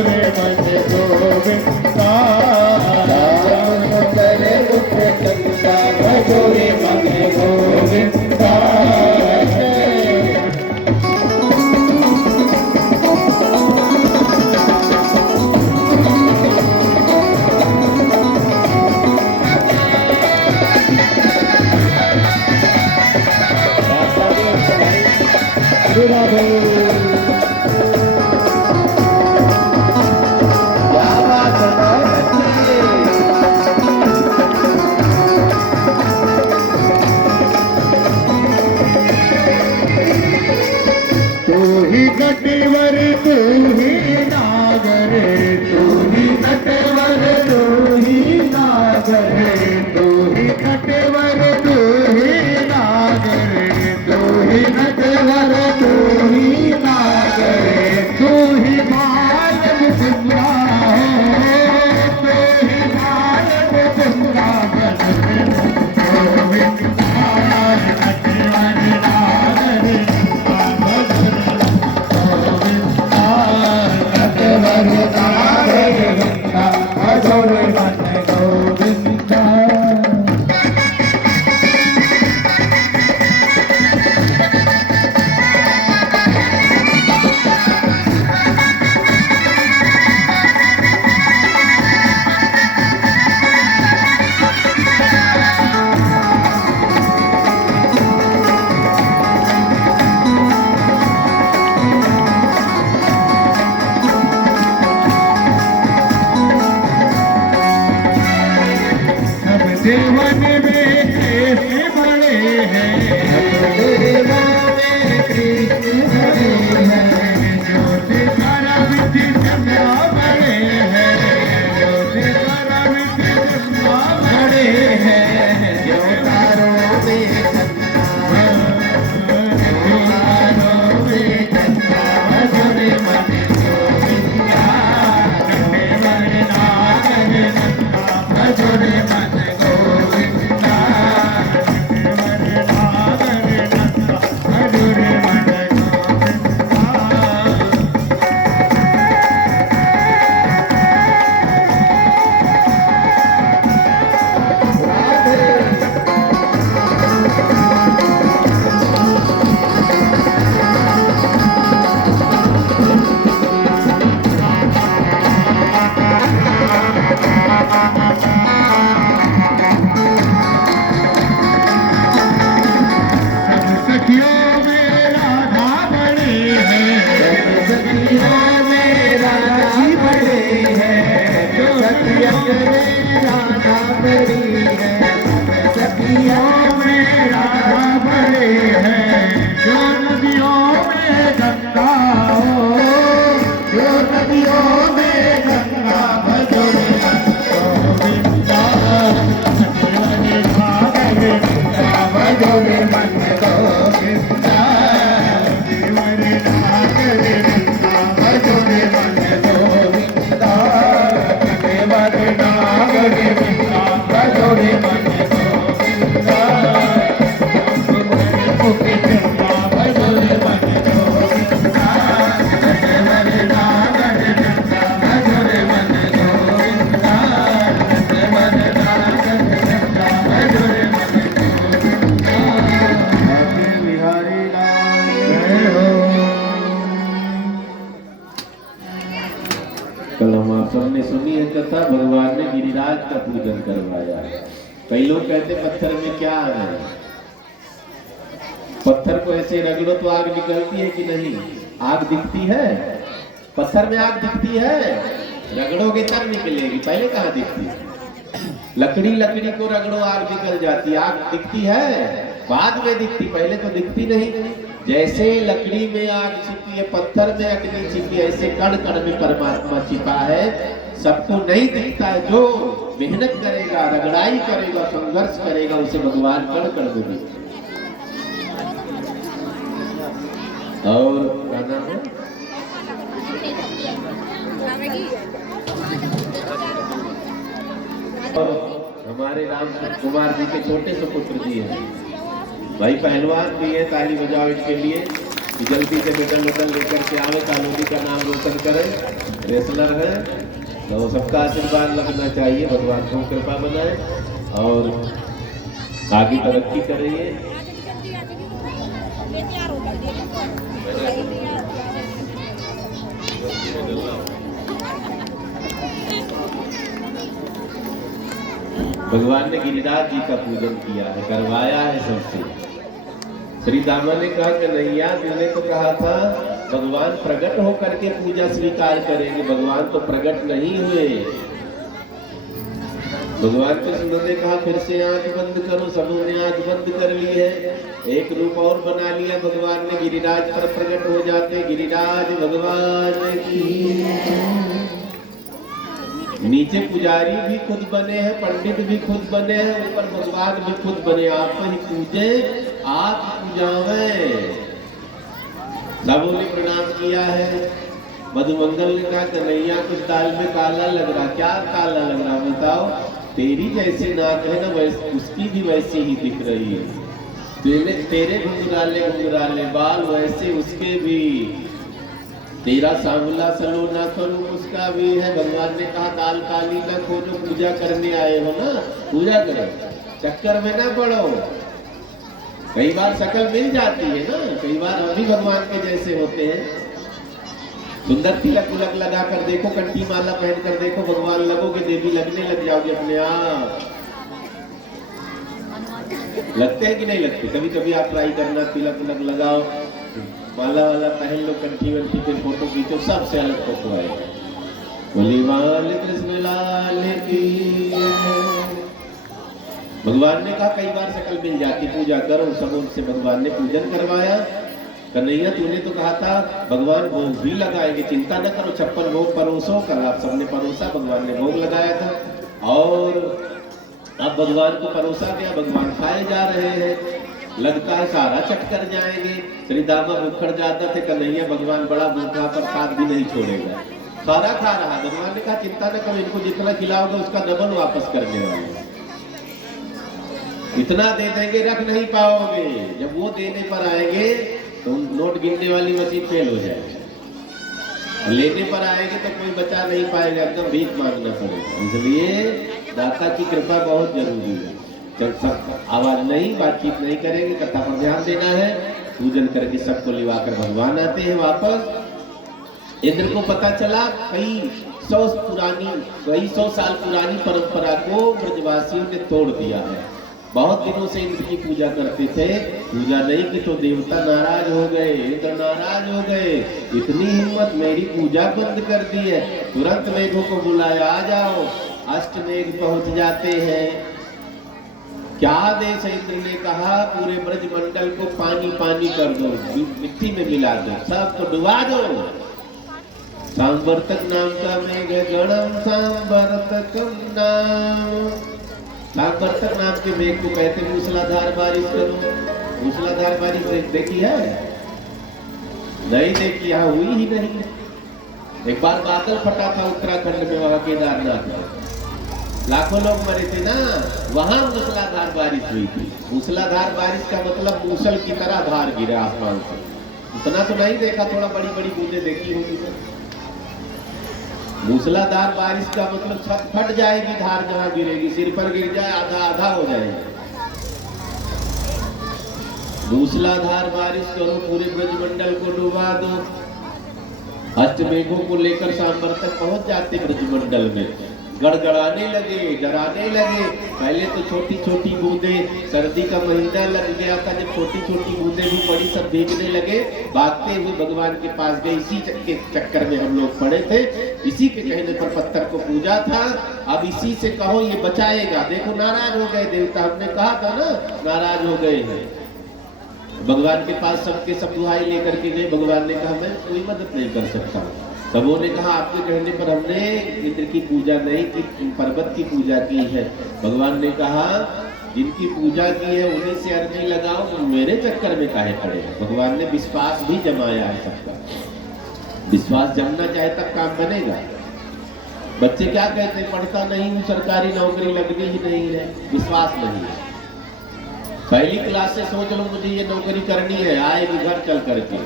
भजोरे मन गोविंदा करे उठे कंता भजोरे मन गोविंदा नटवर तू ही नागर तू ही नटवर तू ही नागर तू ही नटवर तू ही नागर तू ही नटवर तू ही नागर तू ही बालक सुंदरा तू ही बालक सुंदरा भजोरे मन गोविंदा देवन में ऐसे बड़े हैं देवन में कृष्ण बड़े हैं ज्योति परम चंद्रमा बड़े हैं ज्योति परम चंद्रमा बड़े हैं जो तारों में चंद्रमा भजोरे मन गोविंदा भजोरे मन कल हम आप सबने सुनी है कथा, भगवान ने गिरिराज का पूजन करवाया। कई लोग कहते पत्थर में क्या आग है, पत्थर को ऐसे रगड़ो तो आग निकलती है कि नहीं? आग दिखती है, पत्थर में आग दिखती है, रगड़ोगे तब निकलेगी, पहले कहाँ दिखती है? लकड़ी को रगड़ो आग निकल जाती है, आग दिखती है बाद में दिखती, पहले तो दिखती नहीं। जैसे लकड़ी में आग छिपी है, पत्थर में अग्नि छिपी है, ऐसे कण कण में परमात्मा छिपा है। सबको नहीं दिखता है, जो मेहनत करेगा, रगड़ाई करेगा, संघर्ष करेगा, उसे भगवान कण कण में दिखता। और क्या नाम है? हमारे राम कुमार जी के छोटे से पुत्र जी हैं, भाई पहलवान भी है, ताली बजाओ इनके लिए। कि जल्दी से मेडल मेडल लेकर के आवे, कॉलोनी का नाम रोशन करे, रेसलर है। तो सबका आशीर्वाद लगना चाहिए, भगवान को कृपा बनाए और आगे तरक्की करिए। भगवान ने गिरिराज जी का पूजन किया है, करवाया है सबसे। श्री दामा ने कहा कि नैया तुमने तो कहा था भगवान प्रकट होकर के पूजा स्वीकार करेंगे, भगवान तो प्रकट नहीं हुए। भगवान कृष्ण ने कहा फिर से आंख बंद करो, सबों ने आंख बंद कर ली है। एक रूप और बना लिया भगवान ने, गिरिराज पर प्रकट हो जाते। गिरिराज भगवान की। नीचे पुजारी भी खुद बने हैं, पंडित भी खुद बने हैं, ऊपर भगवान भी खुद बने। आप ही पूजे आप पूजावे। सबों ने प्रणाम किया है। मधुमंगल ने कहा कन्हैया कुछ दाल में काला लग रहा। क्या काला लग रहा बताओ? तेरी जैसी नाक है ना वैसे उसकी भी वैसी ही दिख रही है। तेरे घुंघराले घुंघराले बाल वैसे उसके भी। तेरा सांवला सलोना स्वरूप उसका भी है। भगवान ने कहा दाल काली ना खोजो, पूजा करने आए हो ना, पूजा करो, चक्कर में ना पड़ो। कई बार शक्ल मिल जाती है ना, कई बार हम भी भगवान के जैसे होते हैं। सुंदर तिलक उलक लगा कर देखो, कंठी माला पहन कर देखो, भगवान लगोगे, देवी लगने लग जाओगे अपने आप। लगते हैं कि नहीं लगते? कभी कभी आप ट्राई करना, तिलक उलक लगाओ, माला वाला पहन लो, कंठी वंठी पे फोटो खींचो, सबसे अलग फोटो आएगा। बोली बाल कृष्ण लाल की। भगवान ने कहा कई बार शक्ल मिल जाती, पूजा करो। सबों से भगवान ने पूजन करवाया। कन्हैया तूने तो कहा था भगवान भोग भी लगाएंगे, चिंता न करो, 56 भोग परोसो। कल आप सबने परोसा, भगवान ने भोग लगाया था और अब भगवान को परोसा गया, भगवान खाए जा रहे हैं। लगता है सारा चट कर जाएंगे। श्री दामा भूखड़ जाता थे, कन्हैया भगवान बड़ा भूखा, प्रसाद भी नहीं छोड़ेगा, सारा खा रहा। भगवान ने कहा चिंता न करो, इनको जितना खिलाओगे उसका डबल वापस करने वाले। इतना दे देंगे रख नहीं पाओगे। जब वो देने पर आएंगे तो नोट गिनने वाली मशीन फेल हो जाएगी। लेने पर आएंगे तो कोई बचा नहीं पाएगा, एकदम भीख मांगना पड़ेगा। इसलिए दाता की कृपा बहुत जरूरी है। जब सब आवाज नहीं, बातचीत नहीं करेंगे, कथा पर ध्यान देना है। पूजन करके सबको लिवाकर भगवान आते हैं वापस। इंद्र को पता चला कई सौ साल पुरानी परंपरा को ब्रजवासियों ने तोड़ दिया है। बहुत दिनों से इंद्र की पूजा करते थे, पूजा नहीं की तो देवता नाराज हो गए, इंद्र नाराज हो गए। इतनी हिम्मत, मेरी पूजा बंद कर दी है। तुरंत मेघों को बुलाया, आ जाओ। अष्टमेघ पहुंच जाते हैं। क्या आदेश है? इंद्र ने कहा पूरे ब्रजमंडल को पानी पानी कर दो, मिट्टी में मिला दो, सबको डुबा दो। सांवर्तक नाम का मेघ गणम सांवर्तकम नाम। सांवर्तक नाम के मेघ को कहते मूसलाधार बारिश करो। मूसलाधार बारिश देखी है? नहीं देखी, यहाँ हुई ही नहीं। एक बार बादल फटा था उत्तराखंड में, वहां केदारनाथ में लाखों लोग मरे थे ना, वहां मूसलाधार बारिश हुई थी। मूसलाधार बारिश का मतलब मूसल की तरह धार गिरे आसमान से। उतना तो नहीं देखा, थोड़ा बड़ी बड़ी बूंदें देखी होगी। मूसलाधार बारिश का मतलब छत फट जाएगी, धार जहां गिरेगी, सिर पर गिर जाए आधा आधा हो जाएगा। मूसलाधार बारिश करो, पूरे ब्रजमंडल को डुबा दो। अष्टमेघों को लेकर सांवर्तक पहुंच जाते ब्रजमंडल में। गड़गड़ाने लगे, डराने लगे। पहले तो छोटी छोटी बूंदें, सर्दी का महीना लग गया था, जब छोटी छोटी बूंदें भी पड़ी, सब भीगने लगे। भागते हुए भगवान के पास गए। इसी के चक्कर में हम लोग पड़े थे, इसी के कहने पर पत्थर को पूजा था। अब इसी से कहो ये बचाएगा। देखो नाराज हो गए देवता, हमने कहा था ना नाराज हो गए हैं। भगवान के पास सबके सब दुहाई लेकर के गए। भगवान ने कहा मैं कोई मदद नहीं कर सकता। सबों ने कहा आपके कहने पर हमने इंद्र की पूजा नहीं की, पर्वत की पूजा की है। भगवान ने कहा जिनकी पूजा की है उन्हीं से अर्जी लगाओ, तो मेरे चक्कर में काहे खड़े हैं। भगवान ने विश्वास भी जमाया है सबका। विश्वास जमना चाहे तब काम बनेगा। बच्चे क्या कहते हैं, पढ़ता नहीं हूँ, सरकारी नौकरी लगनी ही नहीं है, विश्वास नहीं है। पहली क्लास से सोच लो मुझे ये नौकरी करनी है, आएगी घर चल करके,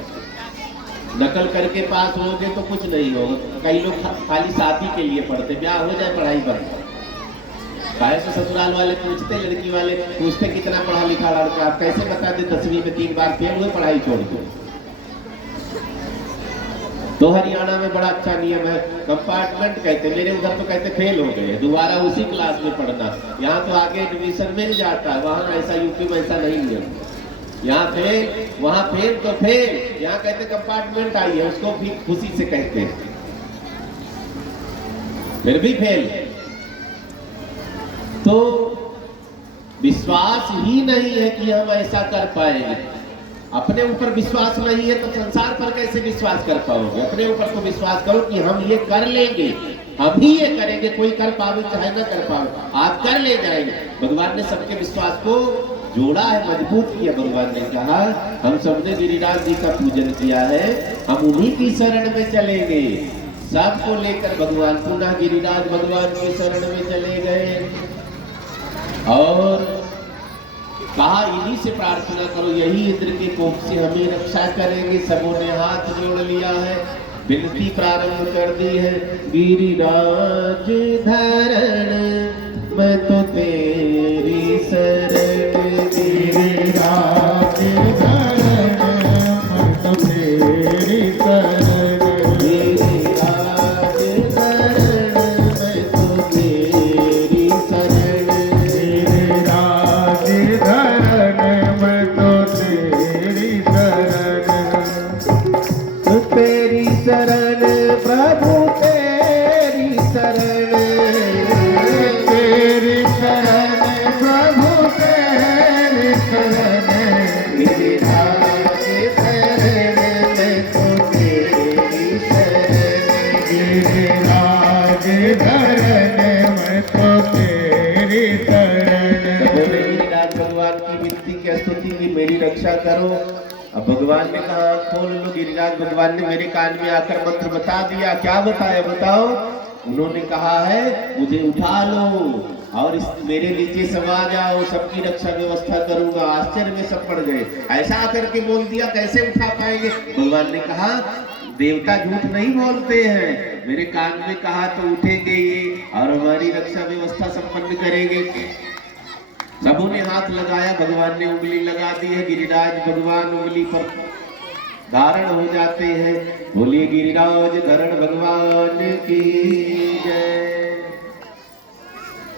नकल करके पास होगे तो कुछ नहीं होगा। कई लोग खाली शादी के लिए पढ़ते, ब्याह हो जाए पढ़ाई बंद। काहे से ससुराल वाले पूछते, लड़की वाले पूछते कितना पढ़ा लिखा लड़का, आप कैसे बता दे 10वीं में 3 बार फेल हुए पढ़ाई छोड़ के। तो हरियाणा में बड़ा अच्छा नियम है, कंपार्टमेंट कहते, मेरे उधर तो कहते फेल हो गए दोबारा उसी क्लास में पढ़ना। यहाँ तो आगे एडमिशन मिल जाता है, वहाँ ऐसा यूपी में ऐसा नहीं नियम। यहाँ फेल वहाँ फेल तो फेल, यहाँ कहते कंपार्टमेंट आई है, उसको भी खुशी से कहते हैं, फिर भी फेल। तो विश्वास ही नहीं है कि हम ऐसा कर पाएंगे। अपने ऊपर विश्वास नहीं है तो संसार पर कैसे विश्वास कर पाओगे। अपने ऊपर तो विश्वास करो कि हम ये कर लेंगे, हम ही ये करेंगे, कोई कर पावे चाहे ना कर पावे, आप कर ले जाएंगे। भगवान ने सबके विश्वास को जोड़ा है, मजबूत किया। भगवान ने कहा हम सबने गिरिराज जी का पूजन किया है, हम उन्हीं की शरण में चलेंगे। सबको लेकर भगवान पुनः गिरिराज भगवान की शरण में चले गए और कहा इन्हीं से प्रार्थना करो, यही इंद्र के कोप से हमें रक्षा करेंगे। सबों ने हाथ जोड़ लिया है, विनती प्रारंभ कर दी है। गिरिराज धरण मैं तो तेरी शरण, गिरिराज धरण मैं तो तेरी शरण, गिरिराज धरण मैं तो तेरी शरण, गिरिराज धरण मैं तो तेरी शरण, तेरी शरण प्रभु तेरी शरण, तेरी शरण प्रभु तेरी शरण, गिरिराज धरण मैं तो तेरी शरण, गिरिराज धरण मैं तो तेरी शरण। गिरिराज भगवान की विनती की स्तुति की, मेरी रक्षा करो। अब भगवान ने कहा खोल लो। गिरिराज भगवान ने मेरे कान में आकर मंत्र बता दिया। क्या बताया बताओ? उन्होंने कहा है मुझे उठा लो और इस मेरे नीचे समा जाओ, सबकी रक्षा व्यवस्था करूंगा। आश्चर्य में सब पड़ गए, ऐसा आकर के बोल दिया, कैसे उठा पाएंगे? भगवान ने कहा देवता झूठ नहीं बोलते हैं, मेरे कान में कहा तो उठेंगे ये और हमारी रक्षा व्यवस्था संपन्न करेंगे। सबों ने हाथ लगाया, भगवान ने उंगली लगा दी है, गिरिराज भगवान उंगली पर धारण हो जाते हैं। बोलिए गिरिराज धरण भगवान की जय।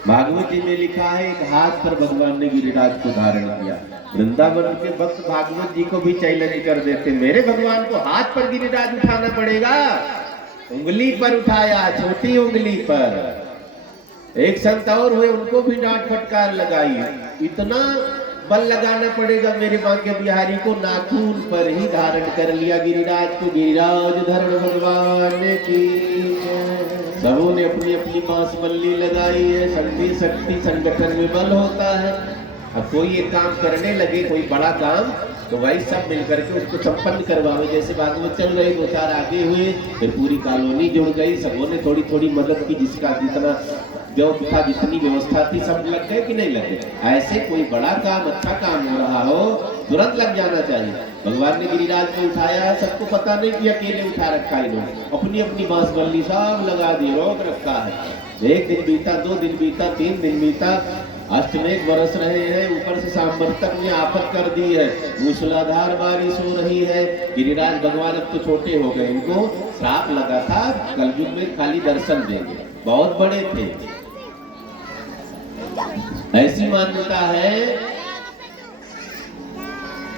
भागवत जी में लिखा है एक हाथ पर भगवान ने गिरिराज को धारण किया। वृंदावन के भक्त भागवत जी को भी चैलेंज कर देते, मेरे भगवान को हाथ पर गिरिराज उठाना पड़ेगा। उंगली पर उठाया, छोटी उंगली पर। एक संत और हुए, उनको भी डांट फटकार लगाई, इतना बल लगाना पड़ेगा मेरे बांके बिहारी को, नाखून पर ही धारण कर लिया गिरिराज को। गिरिराज धरण भगवान की। सबों ने अपनी अपनी बांस बल्ली लगाई है। संधि शक्ति संगठन में बल होता है। अब कोई एक काम करने लगे, कोई बड़ा काम, तो भाई सब मिलकर के उसको संपन्न करवावे। जैसे भागवत चल रही, 2-4 आगे हुए, फिर पूरी कॉलोनी जुड़ गई, सबों ने थोड़ी थोड़ी मदद की, जिसका जितना जो था, जितनी व्यवस्था थी, सब लग गए कि नहीं लग गए। ऐसे कोई बड़ा काम, अच्छा काम हो रहा हो, तुरंत लग जाना चाहिए। भगवान ने गिरिराज को उठाया है, सबको पता नहीं कि अकेले उठा रखा है इन्होंने, अपनी अपनी बांस बल्ली सब लगा दी, रोक रखा है। 1 दिन बीता, 2 दिन बीता, 3 दिन बीता, अष्टमेघ बरस रहे हैं, ऊपर से सांबर्तक ने आफत कर दी है, मूसलाधार बारिश हो रही है। गिरिराज भगवान अब तो छोटे हो गए, इनको श्राप लगा था कलयुग में खाली दर्शन देंगे, बहुत बड़े थे। ऐसी मान्यता है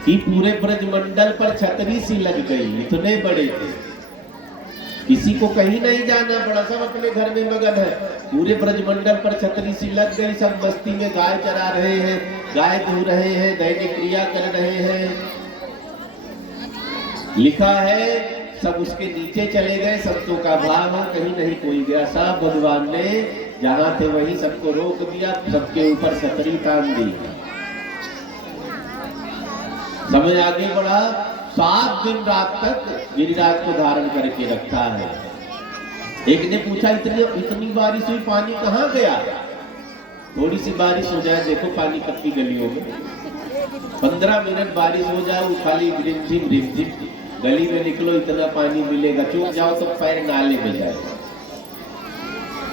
कि पूरे ब्रजमंडल पर छतरी सी लग गई, इतने बड़े थे, किसी को कहीं नहीं जाना पड़ा, सब अपने घर में मगन है। पूरे ब्रजमंडल पर छतरी सी लग गई, सब मस्ती में गाय चरा रहे हैं, गाय धो रहे हैं, दैनिक क्रिया कर रहे हैं। लिखा है सब उसके नीचे चले गए, संतों का भाव है, कहीं नहीं कोई गया, सब भगवान ने जहां थे वहीं सबको रोक दिया, सबके ऊपर छतरी तान दी। समय आगे बढ़ा, 7 दिन रात तक गिरिराज को धारण करके रखा है। एक ने पूछा इतनी बारिश हुई, पानी कहाँ गया? थोड़ी सी बारिश हो जाए, देखो पानी पत्ती गलियों में, 15 मिनट बारिश हो जाए, वो खाली रिमझिम रिमझिम गली में निकलो इतना पानी मिलेगा, चूक जाओ तो पैर नाले में जाएगा।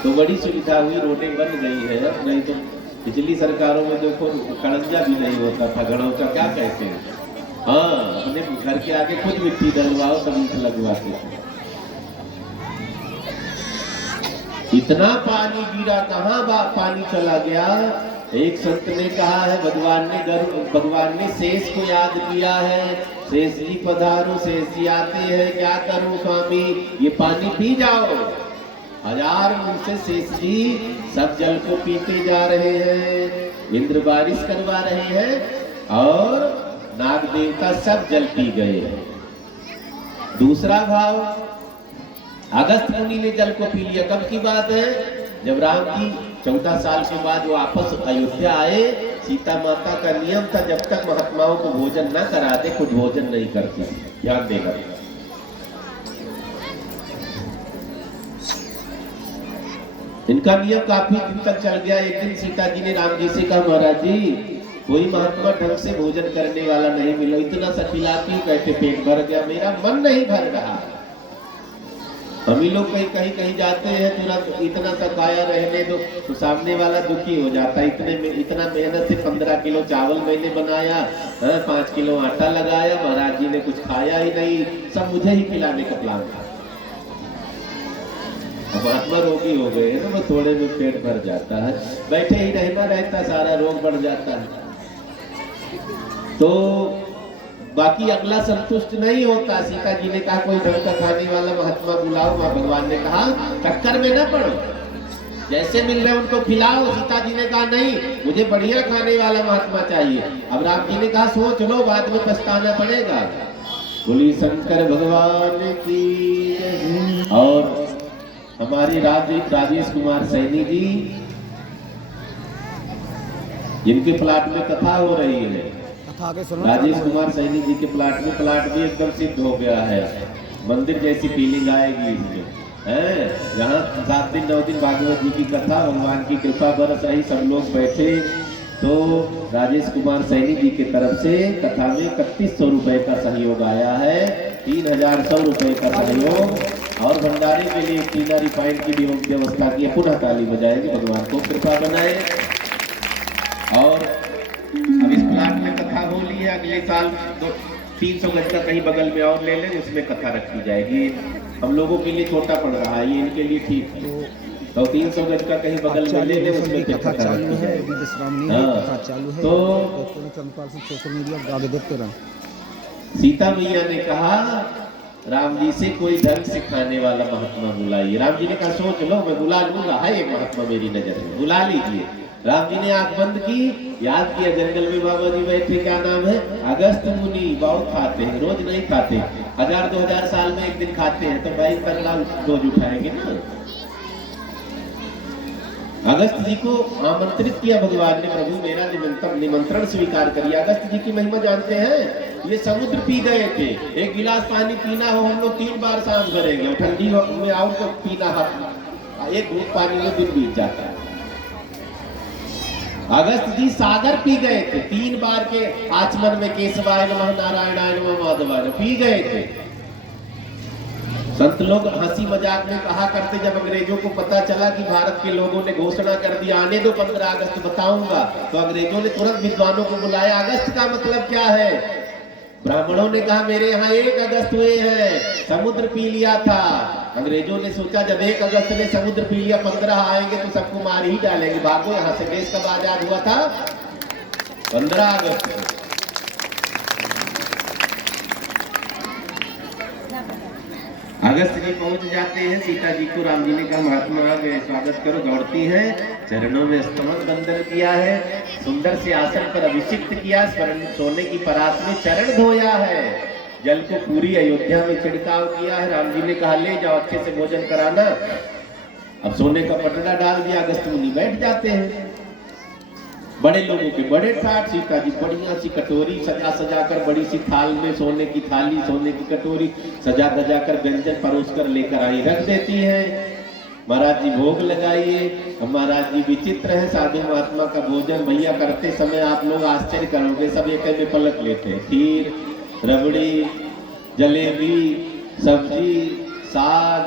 तो बड़ी सुविधा हुई, रोडें बन गई है। नहीं तो पिछली सरकारों में देखो खड़ंजा भी नहीं होता था, घड़ों का क्या कहते हैं, हाँ अपने घर के आगे खुद मिट्टी डलवाओ तभी लगवाते थे। इतना पानी गिरा, कहाँ पानी चला गया। एक संत ने कहा है भगवान ने शेष को याद किया है, शेष जी पधारो, शेष जी आते हैं, क्या करूं स्वामी ये पानी पी जाओ। 1000 मुंह से शेष जी सब जल को पीते जा रहे हैं, इंद्र बारिश करवा रहे हैं और नाग देवता सब जल पी गए। दूसरा भाव, अगस्त मुनि ने जल को पी लिया। कब की बात है, जब राम जी 14 साल के बाद वापस अयोध्या आए। सीता माता का नियम था जब तक महात्माओं को भोजन न कराते खुद भोजन नहीं करती। ध्यान देगा, इनका नियम काफी दिन तक चल गया। एक दिन सीता जी ने राम जी से कहा, महाराज जी कोई महात्मा ढंग से भोजन करने वाला नहीं मिला, इतना सा खिलाती हूँ कहते पेट भर गया, मेरा मन नहीं भर रहा। हम ही लोग कहीं जाते हैं, तुरंत इतना सा खाया रहने दो तो सामने वाला दुखी हो जाता है। इतना मेहनत से 15 किलो चावल मैंने बनाया, 5 किलो आटा लगाया, महाराज जी ने कुछ खाया ही नहीं, सब मुझे ही खिलाने का प्लान था। महात्मा रोगी हो गए हैं ना, वो थोड़े में पेट भर जाता है, बैठे ही रहना रहता, सारा रोग बढ़ जाता है। तो बाकी अगला संतुष्ट नहीं होता। सीता जी ने कहा कोई ढंग का खाने वाला महात्मा बुलाओ। भगवान ने कहा टक्कर में न पड़ो, जैसे मिल रहे उनको खिलाओ। सीता जी ने कहा नहीं, मुझे बढ़िया खाने वाला महात्मा चाहिए। अब राम जी ने कहा सोच लो, बाद में पछताना पड़ेगा। बोली शंकर भगवान की। और हमारी राजेश कुमार सैनी जी, जिनके प्लाट में कथा हो रही है, राजेश कुमार सैनी जी के प्लाट भी एकदम सिद्ध हो गया है। मंदिर जैसी फीलिंग आएगी इसमें। यहाँ 7 दिन 9 दिन भागवत जी की कथा, भगवान की कृपा बरस रही, सब लोग बैठे। तो राजेश कुमार सैनी जी की तरफ से कथा में 3100 रुपए का सहयोग आया है, 3100 रुपए का सहयोग। और भंडारे के लिए टीना रिफाइंड की भी व्यवस्था की है। पुनः ताली बजाएंगे, भगवान को कृपा बनाए। और अब इस प्लाट में कथा हो ली है, अगले साल 300 गज का कहीं बगल में और ले लें, उसमें कथा रखी जाएगी। हम लोगों के लिए छोटा पड़ रहा है, ये इनके लिए ठीक है। तो 300 गज का कहीं बगल में ले लें, उसमें कथा रखी जाएगी। तो सीता मैया ने कहा राम जी से कोई ढंग सिखाने वाला महात्मा बुलाइए। राम जी ने कहा सोच लो, मैं बुला लूंगा, है एक महात्मा मेरी नजर में, बुला लीजिए। राम जी ने आंख बंद की, याद किया जंगल में बाबा जी बैठे, क्या नाम है, अगस्त मुनि, बहुत खाते हैं, रोज नहीं खाते, 1000-2000 साल में एक दिन खाते हैं, तो भाई तगड़ा रोज उठाएंगे ना। अगस्त जी को आमंत्रित किया भगवान ने, प्रभु मेरा निमंत्रण स्वीकार करिए। अगस्त जी की महिमा जानते हैं, ये समुद्र पी गए थे। एक गिलास पानी पीना हो हम लोग 3 बार सांस भरेंगे, ठंडी में आओ तो पीना, एक घूंट पानी में दिन बीत जाता है। अगस्त जी सागर पी गए थे, 3 बार के आचमन में केशवाय नमः, नारायणाय नमः, माधवाय पी गए थे। संत लोग हंसी मजाक में कहा करते, जब अंग्रेजों को पता चला कि भारत के लोगों ने घोषणा कर दिया आने दो 15 अगस्त बताऊंगा, तो अंग्रेजों ने तुरंत विद्वानों को बुलाया, अगस्त का मतलब क्या है। ब्राह्मणों ने कहा मेरे यहाँ 1 अगस्त हुए हैं, समुद्र पी लिया था। अंग्रेजों ने सोचा जब 1 अगस्त ने समुद्र पी लिया, 15 आएंगे तो सबको मार ही डालेंगे, भागो यहाँ से। देश कब आजाद हुआ था, 15 अगस्त को। अगस्त जी पहुंच जाते हैं, सीता जी को राम जी ने कहा महात्मा आ गए, स्वागत करो। दौड़ती है, चरणों में स्तमन बंदन किया है, सुंदर से आसन पर अभिषिक्त किया, स्वर्ण सोने की परात में चरण धोया है, जल को पूरी अयोध्या में छिड़काव किया है। राम जी ने कहा ले जाओ, अच्छे से भोजन कराना। अब सोने का पटड़ा डाल दिया, अगस्त मुनि बैठ जाते हैं। बड़े लोगों के बड़े ठाट, सीता जी बढ़िया सी कटोरी सजा कर, बड़ी सी थाल में सोने की थाली, सोने की कटोरी सजा धजा कर व्यंजन परोस कर लेकर आई, रख देती है। महाराज जी भोग लगाइए। महाराज जी विचित्र है, साधु महात्मा का भोजन भैया करते समय आप लोग आश्चर्य करोगे, सब एक में पलट लेते हैं। खीर, रबड़ी, जलेबी, सब्जी, साग,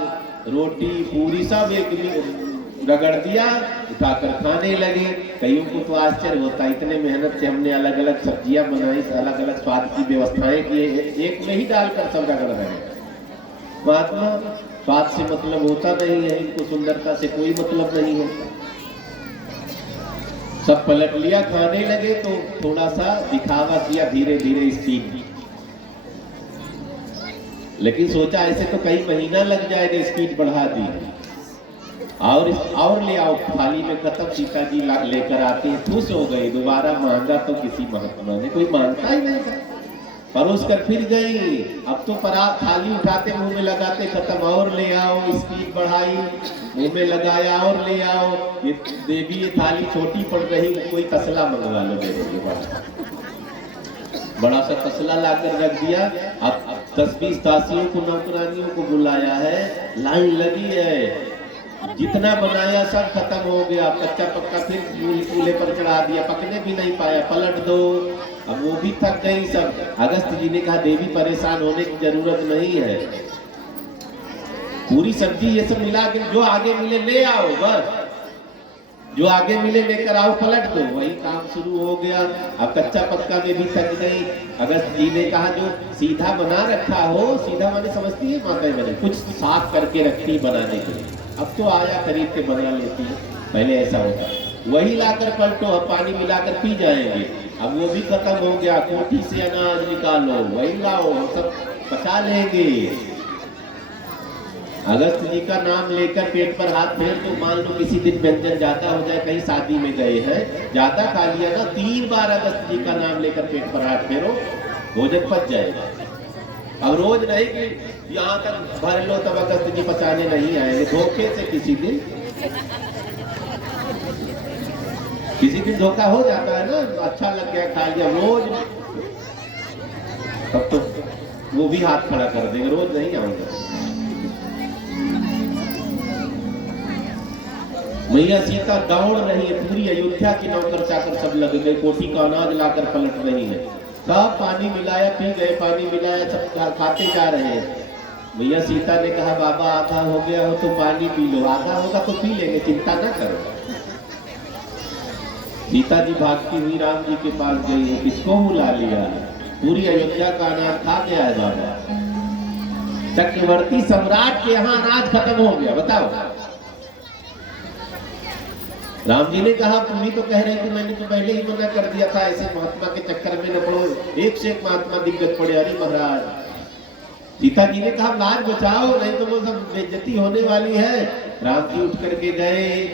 रोटी, पूरी सब एक रगड़ दिया, उठाकर खाने लगे। कईयों को तो आश्चर्य होता है, इतने मेहनत से हमने अलग अलग सब्जियां बनाई, अलग अलग स्वाद की व्यवस्थाएं की, एक में ही डालकर सब रगड़ रहे। महात्मा स्वाद से मतलब होता नहीं है, इनको सुंदरता से कोई मतलब नहीं है। सब पलट लिया, खाने लगे तो थोड़ा सा दिखावा किया, धीरे धीरे स्पीड, लेकिन सोचा ऐसे तो कई महीना लग जाएगा, स्पीड बढ़ा दी और ले आओ, थाली में खत्म। सीता जी लेकर आते हैं, खुश हो गए। दोबारा मांगा तो किसी महात्मा ने, कोई मांगता ही नहीं था, परोस कर फिर गई। अब तो परात थाली उठाते, मुंह में लगाते, खत्म, और ले आओ, स्पीड बढ़ाई, मुंह में लगाया, और ले आओ। ये देवी, ये थाली छोटी पड़ रही, कोई तसला मंगवा लो मेरे लिए। बड़ा सा तसला लाकर रख दिया। अब 10-20 दासियों को, नौकरानियों को बुलाया है, लाइन लगी है, जितना बनाया सब खत्म हो गया। कच्चा पक्का फिर चूल्हे पर चढ़ा दिया, पकने भी नहीं पाया, पलट दो। अब वो भी थक गई सब। अगस्त जी ने कहा, देवी परेशान होने की जरूरत नहीं है, पूरी सब्जी ये सब मिला के जो आगे मिले ले आओ, बस जो आगे मिले लेकर आओ, पलट दो। वही काम शुरू हो गया। अब कच्चा पक्का में भी थक गई। अगस्त जी ने कहा, जो सीधा बना रखा हो, सीधा माने समझती है माता बने, कुछ साफ करके रखती बनाने के लिए, अब तो आया खरीद के बना लेती है, पहले ऐसा होता, वही लाकर पलटो, अब पानी मिलाकर पी जाएंगे। अब वो भी खत्म हो गया, कोठी से अनाज निकालो, वही लाओ, सब पका लेंगे। अगस्त जी का नाम लेकर पेट पर हाथ फेर, तो मान लो किसी दिन व्यंजन ज्यादा हो जाए, कहीं शादी में गए हैं, ज्यादा खा लिया ना, 3 बार अगस्त जी का नाम लेकर पेट पर हाथ फेरो, भोजन पच जाएगा। अब रोज नहीं कि यहाँ तक भर लो तब अगस्त जी पचाने नहीं आएंगे, धोखे से किसी दिन धोखा हो जाता है ना, अच्छा लग गया, खा लिया, रोज तब तो वो भी हाथ खड़ा कर देंगे, रोज नहीं आऊंगा। मैया सीता दौड़ रही है, पूरी अयोध्या के नौकर चाकर सब लग गए, कोठी का अनाज लाकर पलट रही है, सब पानी मिलाया, पी गए, पानी मिलाया, सब खाते जा रहे हैं। मैया सीता ने कहा, बाबा आधा हो गया हो तो पानी पी लो, आधा होगा तो पी लेंगे, चिंता ना करो। सीता जी भागती हुई राम जी के पास गई है, किसको बुला लिया, पूरी अयोध्या का अनाज खा गया है बाबा, चक्रवर्ती सम्राट के यहाँ अनाज खत्म हो गया, बताओ। राम जी ने कहा, तुम ही तो कह रहे थे, मैंने तो पहले ही मना कर दिया था, ऐसे महात्मा के चक्कर में न पड़ो, एक से एक महात्मा दिक्कत पड़े, अरे महाराज। सीता जी ने कहा, लाज बचाओ, नहीं तो वो सब बेइज्जती होने वाली है। राम जी उठ करके गए,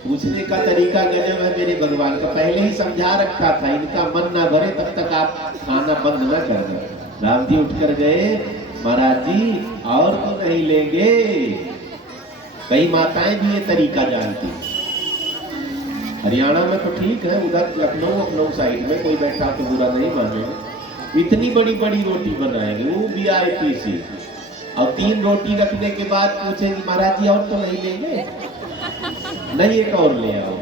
पूछने का तरीका गजब है मेरे भगवान का, पहले ही समझा रखा था, इनका मन ना भरे तब तक आप खाना बंद न करना। राम जी उठकर गए, महाराज जी और तो नहीं लेंगे, कई माताएं भी ये तरीका जानती। हरियाणा में तो ठीक है, उधर लखनऊ साइड में कोई बैठा तो बुरा नहीं मानेगा, इतनी बड़ी बड़ी रोटी बनाएंगे, वो VIP सी, और 3 रोटी रखने के बाद पूछेंगे, महाराज जी और तो नहीं लेंगे, नहीं एक और ले आओ,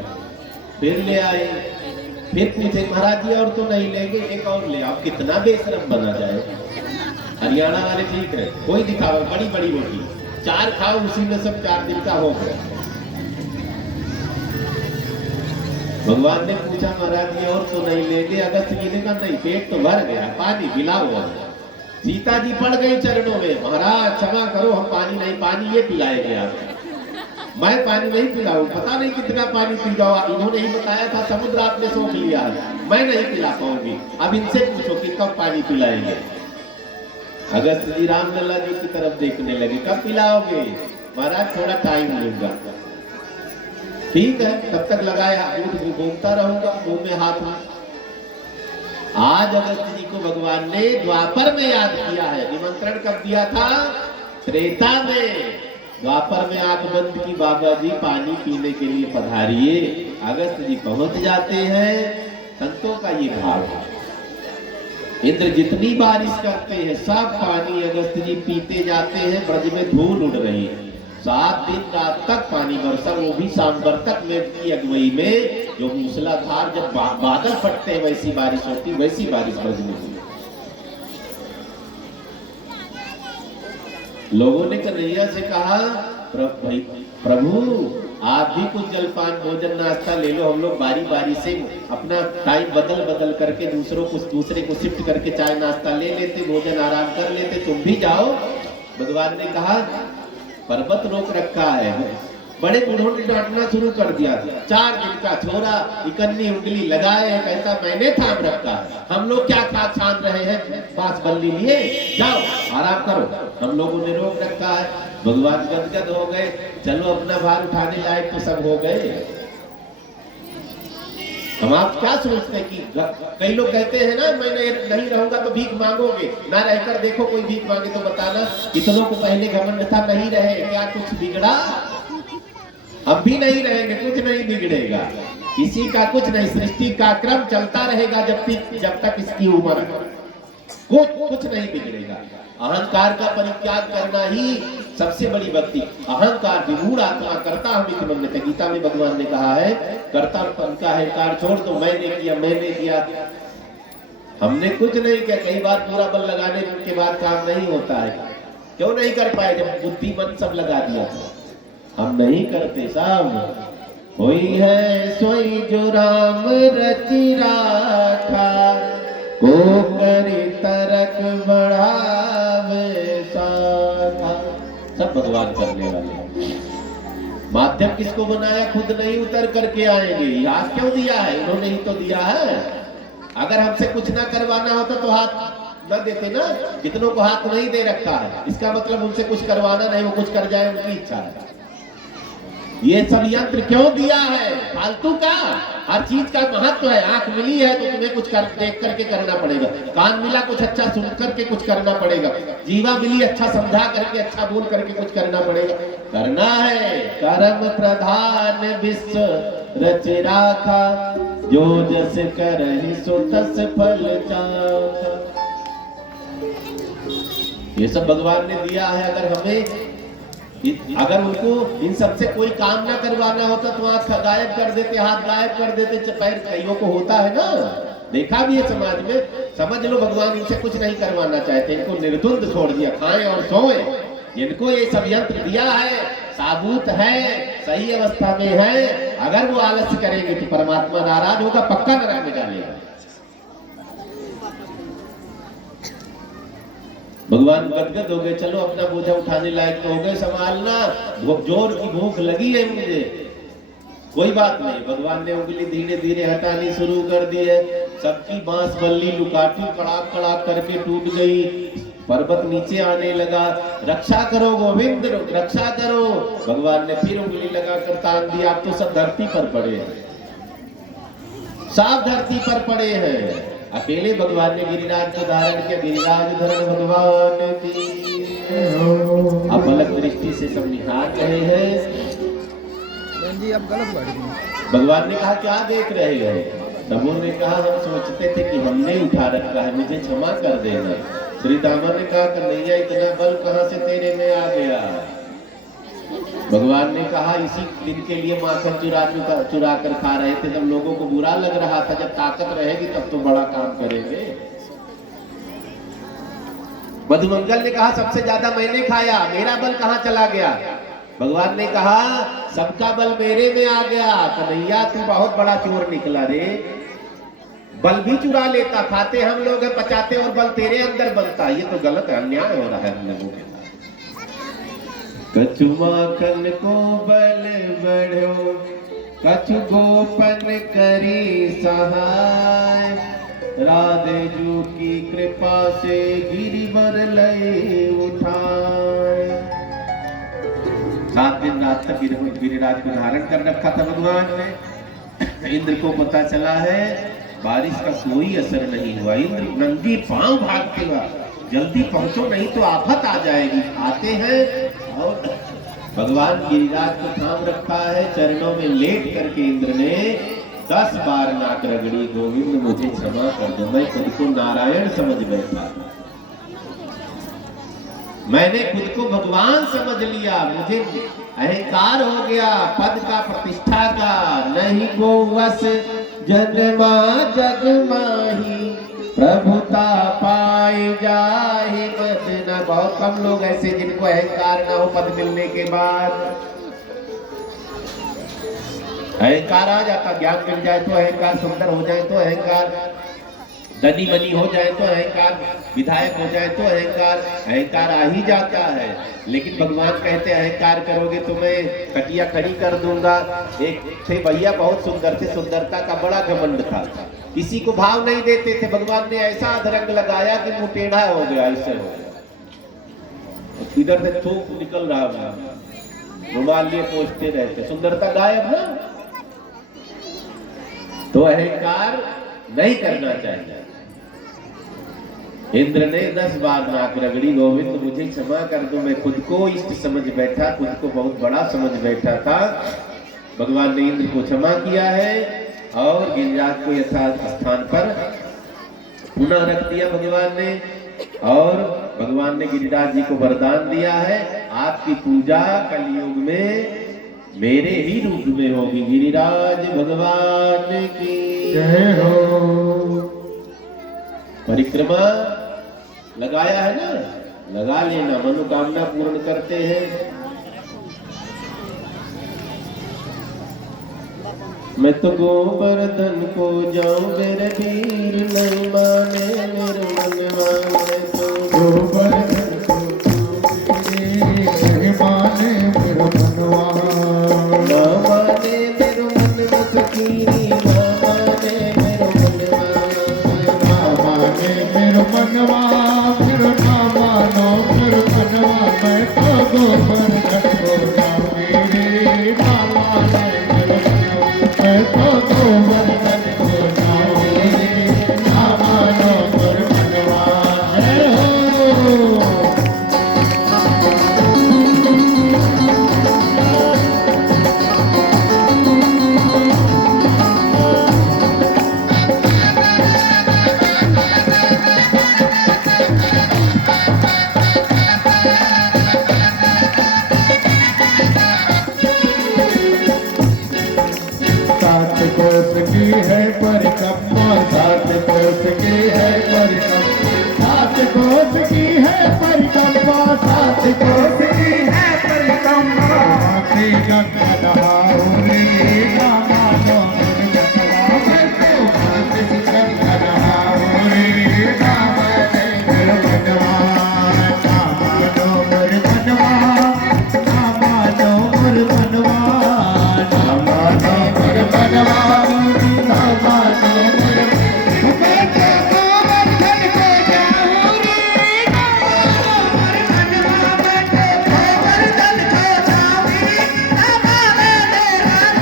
फिर ले आए, फिर पूछे, महाराज जी और तो नहीं लेंगे, एक और ले आओ, कितना बेशरम बना जाए। हरियाणा वाले ठीक है, कोई दिखावा, बड़ी बड़ी रोटी 4 खाओ, उसी में सब 4 दिन का हो गया। भगवान ने पूछा, महाराज जी और तो नहीं लेंगे, अगस्त जी ने कहा नहीं, पेट तो भर गया, पानी पिलाओ। सीता जी पड़ गई चरणों में, महाराज क्षमा करो, हम पानी नहीं, पानी ये पिलाएंगे आपको, मैं पानी नहीं पिलाऊं, पता नहीं कितना पानी पी जाओ, इन्होंने ही बताया था समुद्र आपने सोख लिया, मैं नहीं पिला पाऊंगी, अब इनसे पूछो कि कब पानी पिलाएंगे। अगस्त जी रामलला जी की तरफ देखने लगे, कब पिलाओगे, महाराज थोड़ा टाइम लूंगा, ठीक है, तब तक लगाया, दूध घूमता रहूंगा, मुंह में हाथ में। आज अगस्त जी को भगवान ने द्वापर में याद किया है, निमंत्रण कब दिया था, त्रेता में, द्वापर में आंख बंद की, बाबा जी पानी पीने के लिए पधारिए। अगस्त जी पहुंच जाते हैं, संतों का ये भाव है, इंद्र जितनी बारिश करते हैं सब पानी अगस्त जी पीते जाते हैं, ब्रज में धूल उड़ रही है, 7 दिन रात तक पानी बरसा, वो भी सांबर तक में की अगुवाई में, जो मूसलाधार जब बादल फटते हैं वैसी बारिश होती, वैसी बारिश ब्रज में हुई। लोगों ने कन्हैया से कहा, प्रभु आप भी कुछ जलपान भोजन नाश्ता ले लो, हम लोग बारी बारी से अपना टाइम बदल बदल करके दूसरे को शिफ्ट करके चाय नाश्ता ले लेते, भोजन आराम कर लेते, तुम भी जाओ। भगवान ने कहा पर्वत रोक रखा है। बड़े बूढ़ों ने डांटना शुरू कर दिया। 4 दिन का छोरा इकन्नी उंगली लगाए है, कहता मैंने थाम रखा है, हम लोग क्या था छान रहे हैं पास बल्ली लिए, जाओ आराम करो, हम लोगों ने रोक रखा है। भगवान गदगद हो गए, चलो अपना भार उठाने लायक तो सब हो गए। हम आप क्या सोचते हैं कि कई लोग कहते हैं ना मैं नहीं रहूंगा तो भीख मांगोगे, ना रहकर देखो कोई भीख मांगे तो बताना। कितनों को पहले घमंड था नहीं रहे, क्या कुछ बिगड़ा? हम भी नहीं रहेंगे, कुछ नहीं बिगड़ेगा, किसी का कुछ नहीं, सृष्टि का क्रम चलता रहेगा जब तक इसकी उम्र, कुछ नहीं बिगड़ेगा। अहंकार का परित्याग करना ही सबसे बड़ी भक्ति। अहंकार विमूढ़ आत्मा करता हम मन्यते, गीता में भगवान ने कहा है कर्तापन का अहंकार छोड़ दो, मैंने किया। हमने कुछ नहीं किया। कई बार पूरा बल लगाने के बाद काम नहीं होता है, क्यों नहीं कर पाए? जब बुद्धि मन सब लगा दिया, हम नहीं करते साहब। कोई है सोई जो राम रचि राखा, को करी तरक बढ़ावे साखा। सब भगवान करने वाले। माध्यम किसको बनाया? खुद नहीं उतर करके आएंगे। हाथ क्यों दिया है? उन्होंने ही तो दिया है। अगर हमसे कुछ ना करवाना होता तो हाथ न देते ना। कितनों को हाथ नहीं दे रखा है, इसका मतलब उनसे कुछ करवाना नहीं, वो कुछ कर जाए उनकी इच्छा है। ये सब यंत्र क्यों दिया है? फालतू का। हर चीज का महत्व है। आंख मिली है तो तुम्हें कुछ देख करके करना पड़ेगा, कान मिला कुछ अच्छा सुन करके कुछ करना पड़ेगा, जीवा मिली अच्छा समझा करके अच्छा बोल करके कुछ करना पड़ेगा। करना है कर्म प्रधान विश्व रच राखा, जो जस करहि सो तस फल चाखा। ये सब भगवान ने दिया है। अगर उनको इन सबसे कोई काम ना करवाना होता तो आंख गायब कर देते, हाथ गायब कर देते, पैर कईयों को होता है ना, देखा भी है समाज में। समझ लो भगवान इनसे कुछ नहीं करवाना चाहते, इनको निर्द्वंद छोड़ दिया, खाएं और सोएं। इनको ये सब यंत्र दिया है, साबूत है, सही अवस्था में है। अगर वो आलस्य करेंगे तो परमात्मा नाराज होगा, पक्का नरक में डालेगा। भगवान गदगद हो गए, चलो अपना बोझा उठाने लायक तो हो गए, संभालना, जोर की भूख लगी है मुझे, कोई बात नहीं। भगवान ने उंगली धीरे धीरे हटानी शुरू कर दी है। सबकी बांस बल्ली लुकाठी कड़ाक कड़ाक करके टूट गई, पर्वत नीचे आने लगा। रक्षा करो गोविंद, रक्षा करो। भगवान ने फिर उंगली लगाकर तान दिया। आप तो सब धरती पर पड़े हैं, सब धरती पर पड़े हैं। अकेले भगवान ने गिरिराज को धारण किया। गिरिराज धरण भगवान की। अब अलग दृष्टि से सब निहार रहे हैं। अब गलत भगवान ने कहा क्या देख रहे हैं? सबों ने कहा हम सोचते थे कि हमने उठा रखा है, मुझे क्षमा कर देना। श्री दामा ने कहा कन्हैया इतना बल कहां से तेरे में आ गया? भगवान ने कहा इसी दिन के लिए माखन चुरा कर खा रहे थे, जब लोगों को बुरा लग रहा था। जब ताकत रहेगी तब तो बड़ा काम करेंगे। मधुमंगल ने कहा सबसे ज्यादा मैंने खाया, मेरा बल कहां चला गया? भगवान ने कहा सबका बल मेरे में आ गया। कन्हैया तू बहुत बड़ा चोर निकला रे, बल भी चुरा लेता, खाते हम लोग हैं, पचाते और बल तेरे अंदर बनता। ये तो गलत है, अन्याय हो रहा है हम लोगों के साथ। कछु माखन को बल बढ़ो, कछु गोपन करी सहाय, राधे जू की कृपा से गिरिवर लय उठाए। 7 दिन रात तक गिरिराज को धारण कर रखा था भगवान ने। इंद्र को पता चला है बारिश का कोई असर नहीं हुआ। इंद्र नंगे पांव भागते हुआ, जल्दी पहुंचो नहीं तो आफत आ जाएगी। आते हैं और भगवान गिरिराज को थाम रखा है। चरणों में लेट करके इंद्र ने 10 बार नाक रगड़ी, गोविंद मुझे क्षमा कर दो, मैं खुद को नारायण समझ बैठा, मैंने खुद को भगवान समझ लिया, मुझे अहंकार हो गया पद का प्रतिष्ठा का। नहीं को वस जन्मा जग माही, प्रभुता पाई जाहि मत न। बहुत कम लोग ऐसे जिनको अहंकार ना हो पद मिलने के बाद। अहंकार आ जाता, ज्ञान मिल जाए तो अहंकार, सुंदर हो जाए तो अहंकार, धनी बनी हो जाए तो अहंकार, विधायक हो जाए तो अहंकार, अहंकार आ ही जाता है। लेकिन भगवान कहते अहंकार करोगे तो मैं कटिया खड़ी कर दूंगा। एक थे भैया बहुत सुंदर थे, सुंदरता का बड़ा घमंड था, किसी को भाव नहीं देते थे। भगवान ने ऐसा अधरंग लगाया कि मुंह टेढ़ा हो गया, ऐसे हो गया, इधर से थूक निकल रहा था, रुमाल लिए पोंछते रहते, सुंदरता गायब ना। तो अहंकार नहीं करना चाहिए। इंद्र ने 10 बार नाक रगड़ी, गोविंद मुझे क्षमा कर दो, मैं खुद को इष्ट समझ बैठा, खुद को बहुत बड़ा समझ बैठा था। भगवान ने इंद्र को क्षमा किया है और गिरिराज को यथार्थ स्थान पर पुनः रख दिया भगवान ने। और भगवान ने गिरिराज जी को वरदान दिया है, आपकी पूजा कलयुग में मेरे ही रूप में होगी। गिरिराज भगवान की जय हो। परिक्रमा लगाया है ना, लगा लेना, मनोकामना पूर्ण करते हैं। मैं तो गोवर्धन को जाऊं, मेरे वीर नहीं माने मेरे मनवा। मैं तो गोवर्धन को नहीं माने मेरा मनवा। ना माने मेरो मन मसकी, ना माने मेरो मनवा। ना माने मेरा मनवा, फिर ना मानो मेरा मनवा। मैं तो गोवर्धन को जाऊं रे, ना माने मेरा मनवा। मैं तो गोवर्धन को जाऊं रे, ना मानो मेरा मनवा। जय हो। सात कोस की है परिक्रमा, सात कोस की है परिक्रमा, सात कोस की है परिक्रमा, सात कोस की है परिक्रमा। हाथी गंगा नहाओ रे, मामा लो मेरे गंगा। मैं तो हाथी गंगा नहाओ रे, मामा ले मेरे गंगा। मामा लो मेरे गंगा, मामा लो मेरे गंगा। मामा लो मेरे गंगा, मामा लो मेरे गंगा। मैं तो गोवर्धन को जाऊं रे, मामा लो मेरे गंगा। मैं तो गोवर्धन को जाऊं रे, मामा लो मेरा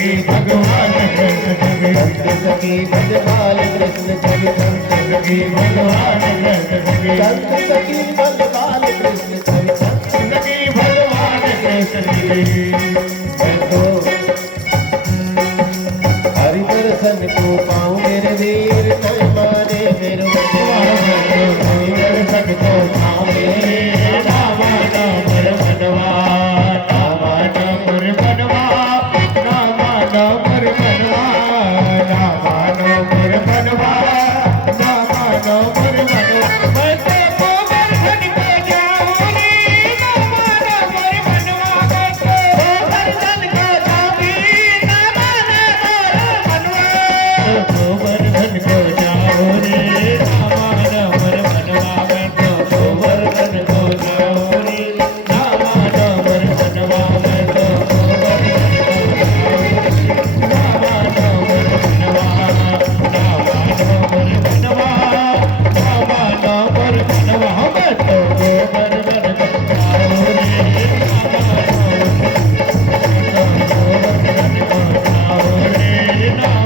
सखी भगवान कृष्ण छवि संत सखी बलवान कृष्ण छवि संत सखी भगवान कृष्ण छवि संत सखी बलवान कृष्ण छवि संत सखी भगवान कृष्ण छवि हरि दर्शन को पाऊं मेरे वीर न माने मेरो हरि दर्शन को पावे रामा नाम बनवा रामा नाम बनवा रामा नाम बनवा रामा नाम बनवा रामा नाम बनवा मैं तो गोवर्धन को जाऊं रे रामा नाम बनवा मैं तो गोवर्धन को जाऊं रामा नाम बनवा गोवर्धन को जाऊं रे रामा नाम बनवा मैं तो गोवर्धन को जाऊं रे रामा नाम बनवा मैं तो गोवर्धन को जाऊं रामा नाम बनवा रामा नाम बनवा रामा नाम बनवा मैं तो गोवर्धन को जाऊं रे रामा नाम गोवर्धन को जाऊं रे नाम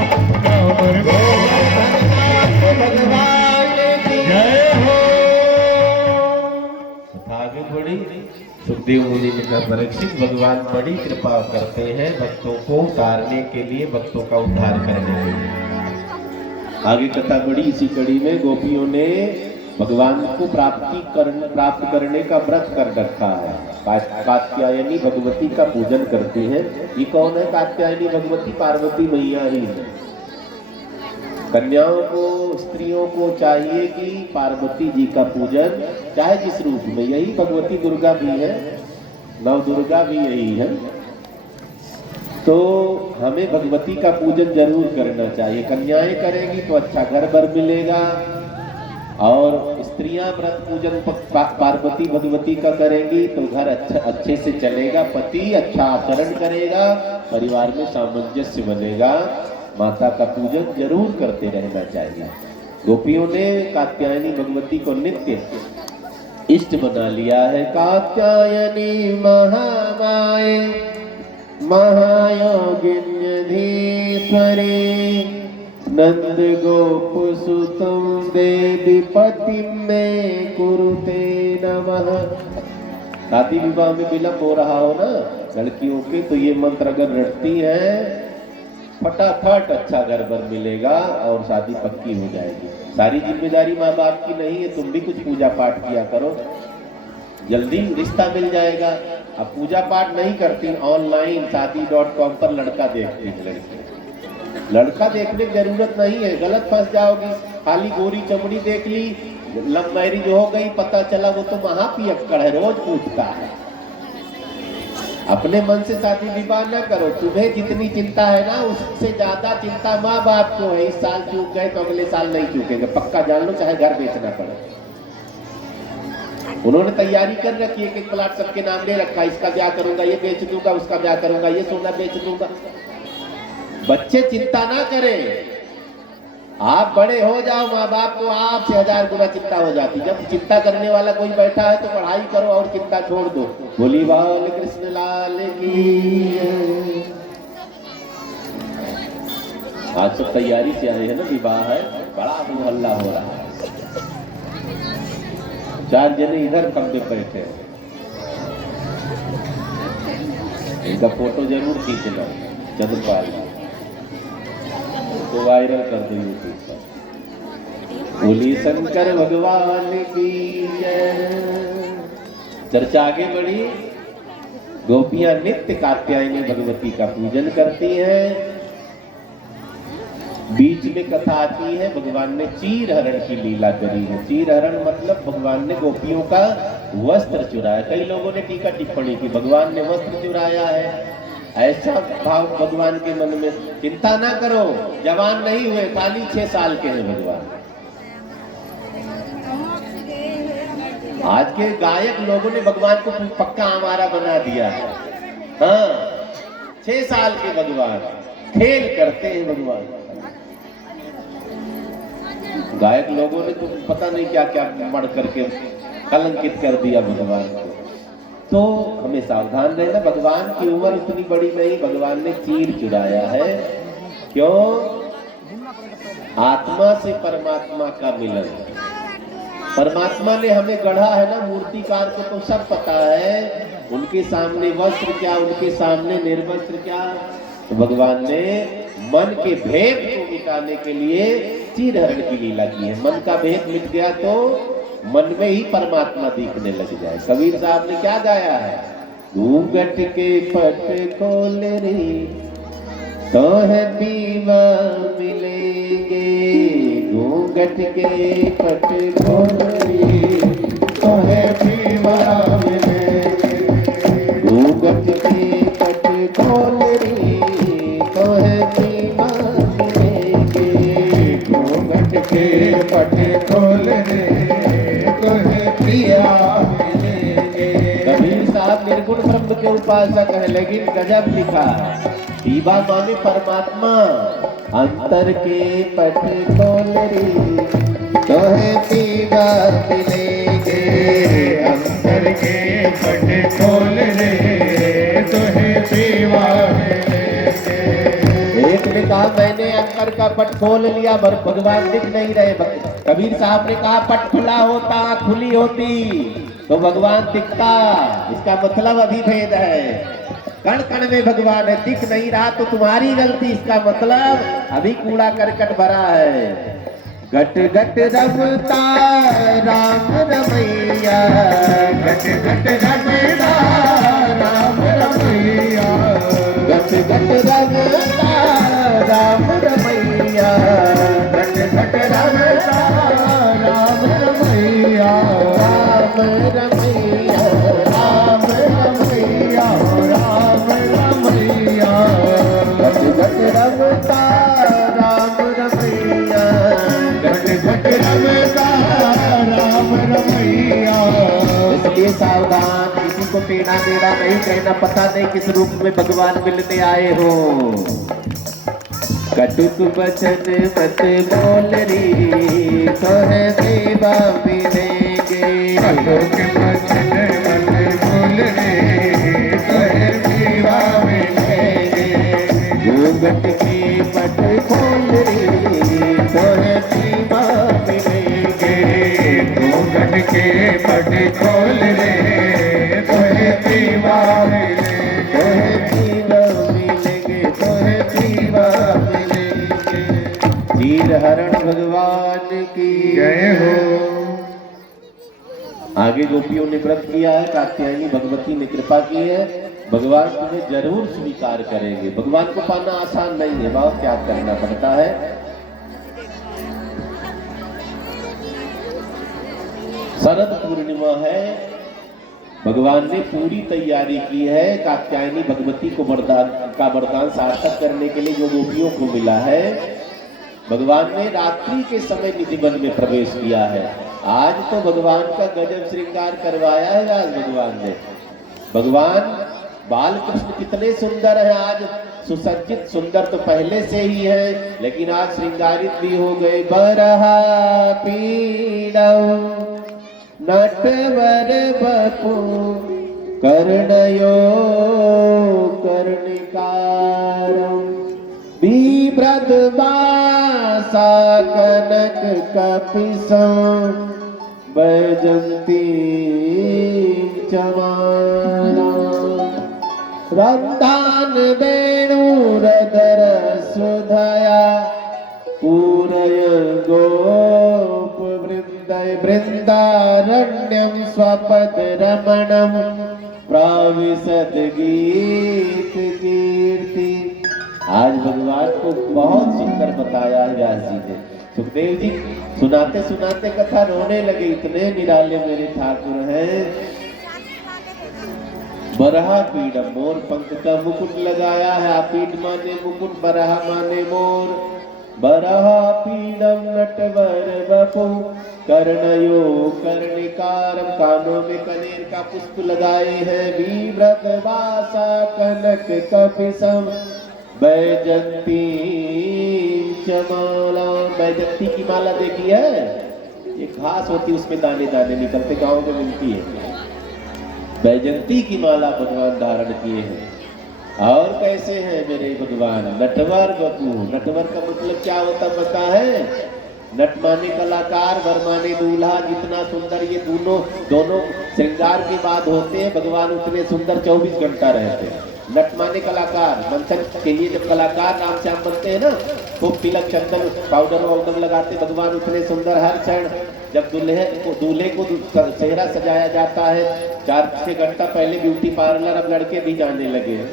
भगवान की जय हो। आगे बढ़ी। सुखदेव मुनि ने कहा परीक्षित भगवान बड़ी कृपा करते हैं भक्तों को उतारने के लिए, भक्तों का उद्धार करने के लिए। आगे कथा बढ़ी। इसी कड़ी में गोपियों ने भगवान को प्राप्त करने का व्रत कर रखा है। कात्यायनी भगवती का पूजन करती हैं। ये कौन है कात्यायनी भगवती? पार्वती मैया ही है। कन्याओं को, स्त्रियों को चाहिए कि पार्वती जी का पूजन चाहे जिस रूप में, यही भगवती दुर्गा भी है, नव दुर्गा भी यही है, तो हमें भगवती का पूजन जरूर करना चाहिए। कन्याएं करेंगी तो अच्छा घर बर मिलेगा, और स्त्रियां व्रत पूजन पार्वती भगवती का करेंगी तो घर अच्छे से चलेगा, पति अच्छा आचरण करेगा, परिवार में सामंजस्य बनेगा। माता का पूजन जरूर करते रहना चाहिए। गोपियों ने कात्यायनी भगवती को नित्य इष्ट बना लिया है। कात्यायनी महामाये महायोगिन्य धीश्वरी नंद गोप सुतम देवी पति में कुरुते नमः। शादी विवाह में विलंब हो रहा हो ना लड़कियों के, तो ये मंत्र अगर रटती है फटाफट अच्छा घर बर मिलेगा और शादी पक्की हो जाएगी। सारी जिम्मेदारी माँ बाप की नहीं है, तुम भी कुछ पूजा पाठ किया करो, जल्दी रिश्ता मिल जाएगा। अब पूजा पाठ नहीं करती, ऑनलाइन शादी.com पर लड़का देखती है लड़की। लड़का देखने की जरूरत नहीं है, गलत फंस जाओगी। खाली गोरी चमड़ी देख ली, लव मैरिज हो गई, पता चला वो तो महापियक्कड़ है, रोज पूछता है। अपने मन से शादी विवाह न करो। तुम्हें जितनी चिंता है ना, उससे ज्यादा चिंता माँ बाप को है। इस साल चूक गए तो अगले साल नहीं चूकेंगे, पक्का जान लो, चाहे घर बेचना पड़े। उन्होंने तैयारी कर रखी है, एक प्लाट सबके नाम ले रखा है, इसका ब्याह करूंगा, ये बेच दूंगा, उसका ब्याह करूंगा, ये सोना बेच दूंगा। बच्चे चिंता ना करें, आप बड़े हो जाओ, माँ बाप को आपसे 1000 गुना चिंता हो जाती। जब चिंता करने वाला कोई बैठा है तो पढ़ाई करो और चिंता छोड़ दो। बोली बाल कृष्ण लाल की। आज सब तैयारी से आए हैं ना, विवाह है, बड़ा हल्ला हो रहा है। 4 जने इधर कमरे बैठे हैं, इनका फोटो जरूर खींचना चंद्रपाल तो वायरल कर दो यूट्यूब पर। बोली शंकर भगवान की जय। चर्चा आगे बढ़ी। गोपियां नित्य कात्यायनी भगवती का पूजन करती हैं। बीच में कथा आती है, भगवान ने चीर हरण की लीला करी है। चीर हरण मतलब भगवान ने गोपियों का वस्त्र चुराया। कई लोगों ने टीका टिप्पणी की, भगवान ने वस्त्र चुराया है, ऐसा भाव भगवान के मन में। चिंता ना करो, जवान नहीं हुए, खाली 6 साल के हैं भगवान। आज के गायक लोगों ने भगवान को पक्का हमारा बना दिया है। हाँ, 6 साल के भगवान, खेल करते हैं भगवान। गायक लोगों ने तो पता नहीं क्या क्या मर करके कलंकित कर दिया भगवान को। तो हमें सावधान रहना। भगवान की उम्र इतनी बड़ी नहीं, भगवान ने चीर चुराया है। क्यों? आत्मा से परमात्मा का मिलन। परमात्मा ने हमें गढ़ा है ना, मूर्तिकार को तो सब पता है, उनके सामने वस्त्र क्या, उनके सामने निर्वस्त्र क्या। तो भगवान ने मन के भेद को मिटाने के लिए चीरहरण की लीला की है। मन का भेद मिट गया तो मन में ही परमात्मा दिखने लग जाए। कबीर साहब ने क्या गाया है? घूंघट के पट खोल रे तो है पीवा मिलेंगे, घूंघट के पट खोल रे तो है पीवा मिलेंगे, घूंघट के पट खोल रे तो है पीवा मिलेंगे, घूंघट के पट खोल रे तो है पिया मिलेंगे। कबीर साहब निर्गुण ब्रह्म के उपासक है, लेकिन गजब लिखा, पीवा माने परमात्मा। अंतर के पट खोल रे तो है पीवा मिलेंगे, अंतर के पट खोल रे तो है पीवा मिलेंगे। एक ने कहा मैंने अंतर का पट खोल लिया, पर भगवान दिख नहीं रहे। कबीर साहब ने कहा पट खुला होता, खुली होती तो भगवान दिखता। इसका मतलब अभिभेद है, कण कण में भगवान है, दिख नहीं रहा तो तुम्हारी गलती। इसका मतलब अभी कूड़ा करकट भरा है। गट गट रमता राम रमैया, गट गट रमता राम रमैया, गट गट रमता राम रमैया, गट गट रमता राम रमैया, राम रमैया, राम रमैया, राम रमैया, गट गट रमता राम रमैया, गट गट रमता राम रमैया। इसलिए सावधान, किसी को टेढ़ा मेढ़ा नहीं कहना, पता नहीं किस रूप में भगवान मिलने आए हो। कटुक बचन मत बोल री तो है देवा मिलेंगे, कटुक बचन मत बोल रे तो है देवा मिलेंगे, घूंघट के पट खोल रे तो है देवा मिलेंगे, घूंघट के पट खोल रे तो है देवा मिलेंगे, तो है देवा मिलेंगे, तो है देवा मिलेंगे। चीरहरण भगवान की जय हो। आगे गोपियों ने व्रत किया है, कात्यायनी भगवती ने कृपा की है, भगवान तुम्हें जरूर स्वीकार करेंगे। भगवान को पाना आसान नहीं है, बहुत त्याग करना पड़ता है। शरद पूर्णिमा है, भगवान ने पूरी तैयारी की है कात्यायनी भगवती को वरदान सार्थक करने के लिए। जो गोपियों को मिला है, भगवान ने रात्रि के समय निधिवन में प्रवेश किया है। आज तो भगवान का गजब श्रृंगार करवाया है आज भगवान ने। भगवान बाल कृष्ण कितने सुंदर है, आज सुसज्जित, सुंदर तो पहले से ही है, लेकिन आज श्रृंगारित भी हो गए। बरहा पीड़म नटवर बपु कर्णयो कर्णिकारम, बिभ्रत बासा कनक कपिसं बैजंती चमाला, रंधान वेणुरधर सुधया पूरय गोप वृंदय, वृंदारण्यम स्वपद रमणम प्राविशद गीत कीर्ति। आज भगवान को बहुत सुंदर बताया है व्यास जी ने। सुखदेव जी सुनाते सुनाते कथा रोने लगे, इतने निराले मेरे ठाकुर हैं। बरहा पीड़म, मोर पंख का मुकुट लगाया है। आपीड माने मुकुट, बरहा माने मोर। बरहा पीड़म नटवर बपु कर्णयो कर्णिकारम, कानों में कनेर का पुष्प लगाए हैं। बिभ्रत वासा कनक कपिसम बैजंती चमाला, बैजंती की माला देखी है? ये घास होती है, उसमें दाने दाने निकलते, गाँव में मिलती है। बैजंती की माला भगवान धारण किए हैं। और कैसे हैं मेरे भगवान? नटवर बपू। नटवर का मतलब क्या होता पता है? नट माने कलाकार, वर माने दूल्हा। जितना सुंदर ये दोनों श्रृंगार की बात होते हैं, भगवान उतने सुंदर 24 घंटा रहते हैं। नट माने कलाकार, मंथन के लिए जब कलाकार राम श्याम बनते हैं ना, खूब तिलक चंदन पाउडर वाउडर लगाते, भगवान उतने सुंदर हर क्षण। जब दूल्हे को चेहरा सजाया जाता है, 4-6 घंटा पहले ब्यूटी पार्लर अब लड़के भी जाने लगे हैं।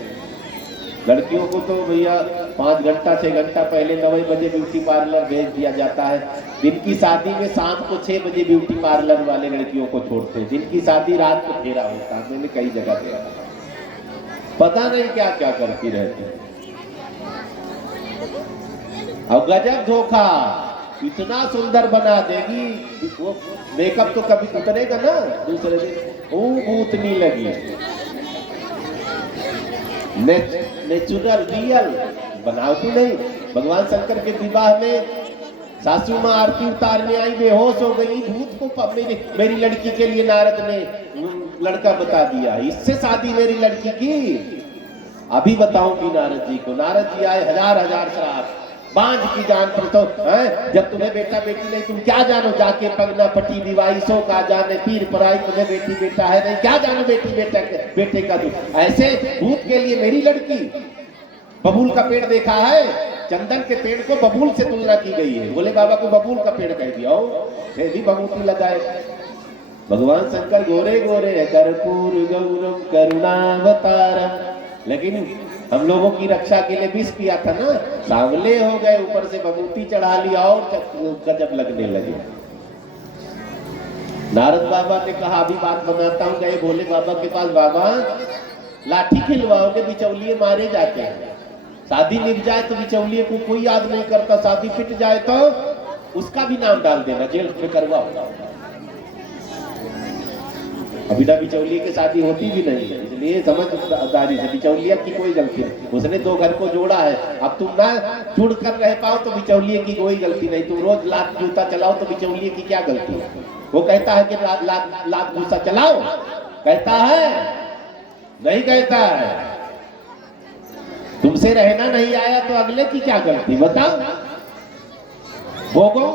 लड़कियों को तो भैया 5 घंटा 6 घंटा पहले 9 बजे ब्यूटी पार्लर भेज दिया जाता है। दिन की शादी में शाम को 6 बजे ब्यूटी पार्लर वाले लड़कियों को छोड़ते हैं। दिन की शादी रात को फेरा होता है। मैंने कई जगह देखा, पता नहीं क्या क्या करती रहती है। और गजब धोखा, इतना सुंदर बना देगी, वो मेकअप तो कभी उतरेगा ना दूसरे दिन, वो भूतनी लगी। नेचुरल रियल बनावटी नहीं। भगवान शंकर के विवाह में सासू माँ आरती उतारने आई, बेहोश हो गई। भूत को मेरी लड़की के लिए नारद ने लड़का बता दिया, इससे शादी मेरी लड़की की। अभी बताऊंगी नारद जी को। नारद जी आए, हजार श्राप, बांझ की जान पर तो है। जब तुम्हें बेटा बेटी नहीं, तुम क्या जानो? जाके पगना पटी दिवाई सो का जाने, पीर पराई तुम्हें बेटी बेटा है नहीं, क्या जानो बेटी बेटे का दुख। ऐसे भूत के लिए मेरी लड़की। बबूल का पेड़ देखा है? चंदन के पेड़ को बबूल से तुलना की गई है। बोले बाबा को बबूल का पेड़ कह दिया, फिर भी बबूती लगाए। भगवान शंकर गोरे गोरे है, कर्पूर गौरम करुणावतारम। लेकिन हम लोगों की रक्षा के लिए विष किया था ना, सांवले हो गए, ऊपर से बबूती चढ़ा लिया और गजब लगने लगे। नारद बाबा ने कहा अभी बात बनाता हूँ। गए भोले बाबा के पास, बाबा लाठी खिलवाओगे? बिचौलिए मारे जाते हैं। शादी निभ जाए तो बिचौलिए को कोई याद नहीं करता, शादी फिट जाए तो उसका भी नाम डाल देना, जेल में करवाओ। अभी ना बिचौलिए की शादी होती भी नहीं है, इसलिए समझदारी से। बिचौलिया की कोई गलती नहीं, उसने 2 घर को जोड़ा है। अब तुम ना जुड़ कर रह पाओ तो बिचौलिए की कोई गलती नहीं। तुम रोज लात जूता चलाओ तो बिचौलिए की क्या गलती है? वो कहता है कि लात जूता चलाओ, कहता है? नहीं कहता है। तुमसे रहना नहीं आया तो अगले की क्या गलती बताओ? भोगो।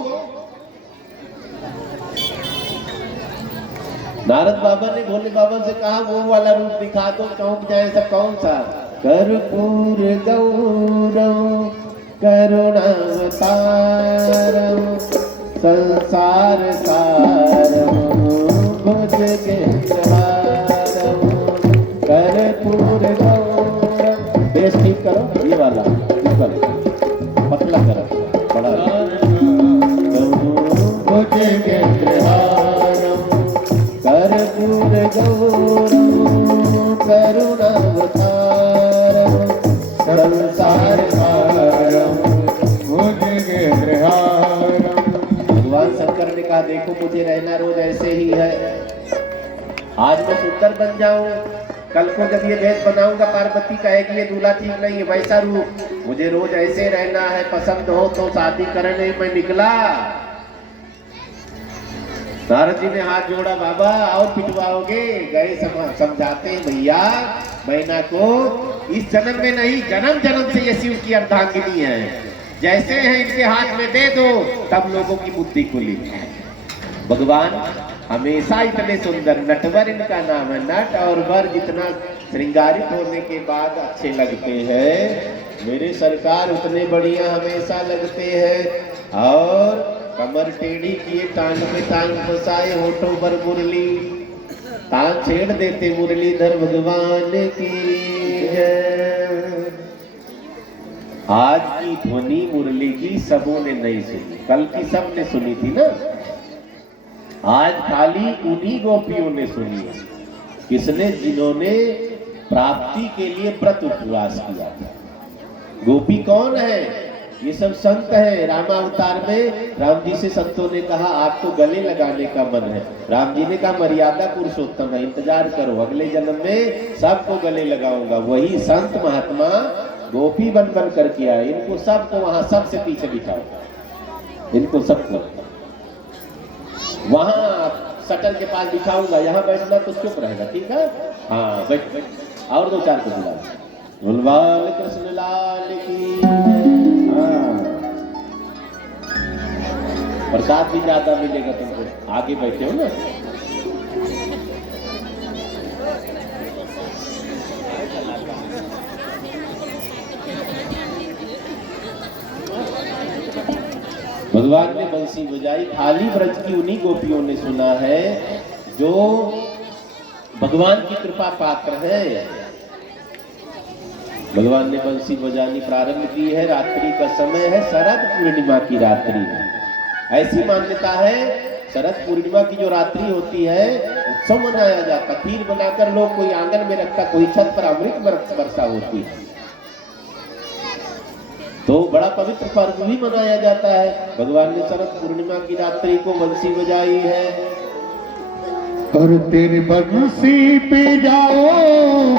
नारद बाबा ने भोले बाबा से कहा वो वाला रूप दिखा दो, चौंक जाए सब। कौन सा? कर्पूर गौरम करुणावतारम संसार सारम भुजगेन्द्रहारम कर्पूर गौरम। बेस ठीक करो, ये वाला पतला करो, बड़ा कर्पूर गौरम करुणावतारम संसार सारम भुजगेन्द्रहारम। भगवान शंकर ने कहा देखो मुझे रहना रोज ऐसे ही है। आज मैं सुंदर बन जाऊं, कल को जब ये भेष बनाऊंगा पार्वती कहेगी ये दूल्हा ठीक नहीं है, वैसा रूप। मुझे रोज ऐसे रहना है, पसंद हो तो शादी करने में निकला। नारद जी ने हाथ जोड़ा, बाबा और पिटवाओगे? गए समझाते भैया मैना को इस जन्म में नहीं, जन्म जन्म से ये शिव की अर्धांगिनी है। जैसे है इनके हाथ में दे दो, तब लोगों की बुद्धि खुली। भगवान हमेशा इतने सुंदर, नटवर इनका नाम है। नट और वर जितना श्रृंगारित होने के बाद अच्छे लगते हैं, मेरे सरकार उतने बढ़िया हमेशा लगते हैं। और कमर टेढ़ी किए, टांग पे टांग फंसाए, होठों पर मुरली तान छेड़ देते, मुरलीधर भगवान की जय। आज की ध्वनि मुरली की सबों ने नहीं सुनी, कल की सब ने सुनी थी ना। आज खाली उन्हीं गोपियों ने सुनी। किसने? जिन्होंने प्राप्ति के लिए व्रत उपवास किया था। गोपी कौन है? ये सब संत है। रामावतार में राम जी से संतों ने कहा आपको गले लगाने का मन है। राम जी ने कहा मर्यादा पुरुषोत्तम है, इंतजार करो, अगले जन्म में सबको गले लगाऊंगा। वही संत महात्मा गोपी बन बन कर किया। इनको सबको वहां सबसे पीछे बिठाओ, इनको सबको वहां शटर के पास बिठाऊंगा, यहाँ बैठना तो चुप रहेगा, ठीक है? हाँ बैठ बैठ। और दो चार को बुला, बोलबाल कृष्ण लाल की। हाँ प्रसाद भी ज्यादा मिलेगा तुमको, आगे बैठे हो ना। भगवान ने बंसी बजाई, खाली ब्रज की उन्हीं गोपियों ने सुना है जो भगवान की कृपा पात्र है। भगवान ने बंसी बजानी प्रारंभ की है, रात्रि का समय है, शरद पूर्णिमा की रात्रि। ऐसी मान्यता है शरद पूर्णिमा की जो रात्रि होती है उत्सव मनाया जाता, खीर बनाकर लोग कोई आंगन में रखता, कोई छत पर अमृत वर्षा होती है, तो बड़ा पवित्र पर्व भी मनाया जाता है। भगवान ने शरद पूर्णिमा की रात्रि को बंसी बजाई है। और तेरी बंसी पे जाओ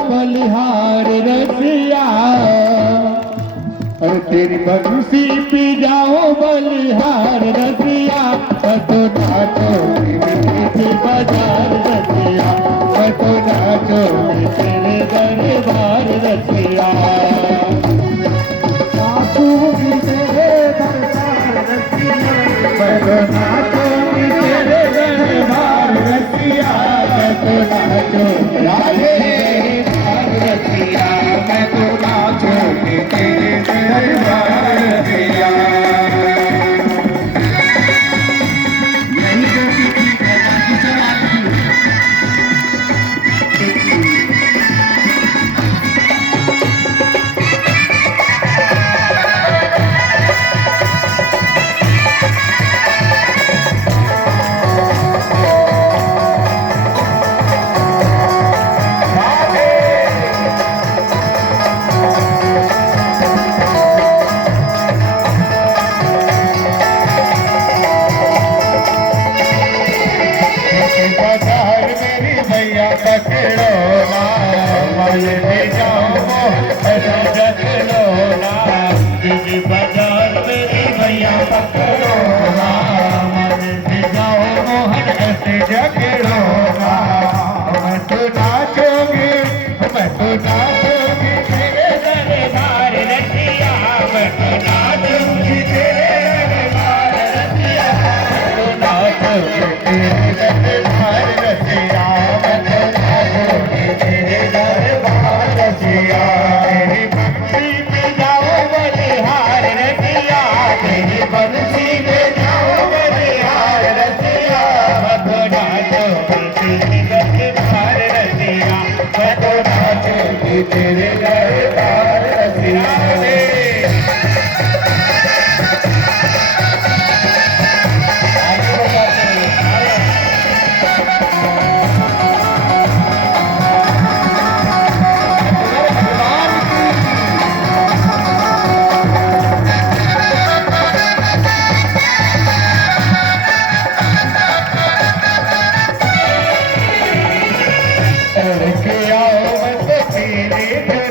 बलिहार रसिया, और तेरी बंसी पे जाओ बलिहार रसिया, तो नाचो तेरे बाजार रसिया, तो नाचो तेरे दरबार रसिया, नाचूंगी तेरे दरबार रसिया, तो नाचो तेरे दरबार रसिया, तो नाचो तेरे दरबार रसिया, मैं तो नाचो तेरे दरबार रसिया। यही गोपी की कथा की समाप्ति। धीरे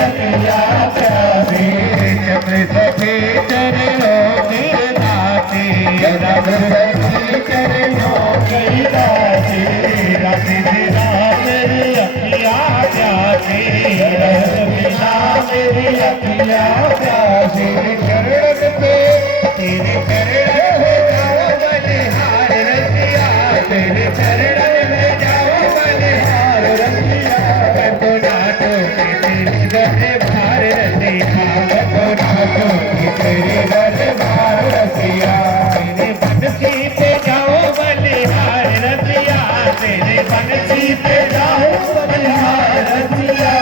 अखियाँ प्यासी जब सखी चरणों की दासी जब सखी चरणों की दासी रस बिना मेरी अखियाँ प्यासी रस बिना मेरी अखियाँ प्यासी चरण पे तेरे चरण में जाओ बलिहार रसिया तेरे चरण में जाओ बलिहार रसिया कटो नाटो के तेरे दरबार रसिया कटो नाटो के तेरे दरबार रसिया तेरे बंसी पे जाओ बलिहार रसिया तेरे बंसी पे जाओ बलिहार रसिया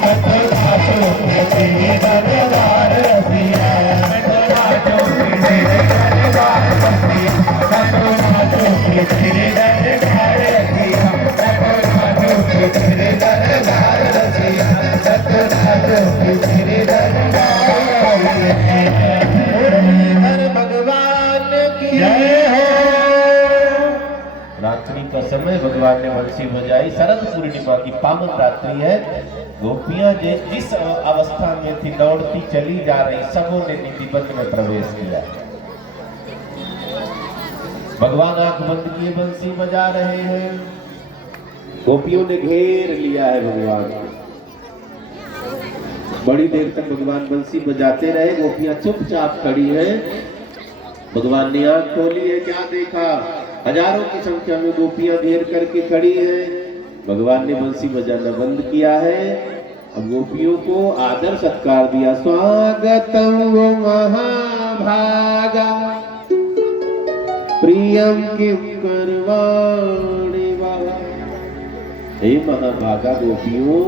कटो नाटो के तेरे दरबार रसिया कटो नाटो के तेरे दरबार रसिया कटो नाटो के तेरे दरबार रसिया कटो नाटो के तेरे दरबार रसिया कटो नाटो के तेरे दरबार रसिया भगवान की जय हो। रात्रि का समय भगवान ने बंसी बजाई। शरद पूर्णिमा की पावन रात्रि है। गोपियां जिस अवस्था में थी दौड़ती चली जा रही, सबों ने निधिबंध में प्रवेश किया। भगवान आंख बंद किए बंसी बजा रहे हैं। गोपियों ने घेर लिया है भगवान को। बड़ी देर तक भगवान बंसी बजाते रहे। गोपियां चुपचाप खड़ी हैं। भगवान ने आंख खोली है, क्या देखा? हजारों की संख्या में गोपियां घेर करके खड़ी हैं। भगवान ने बंसी बजाना बंद किया है। अब गोपियों को आदर सत्कार दिया। स्वागतम वो महाभागा प्रियम किम करवाणि वा। हे महाभागा गोपियों,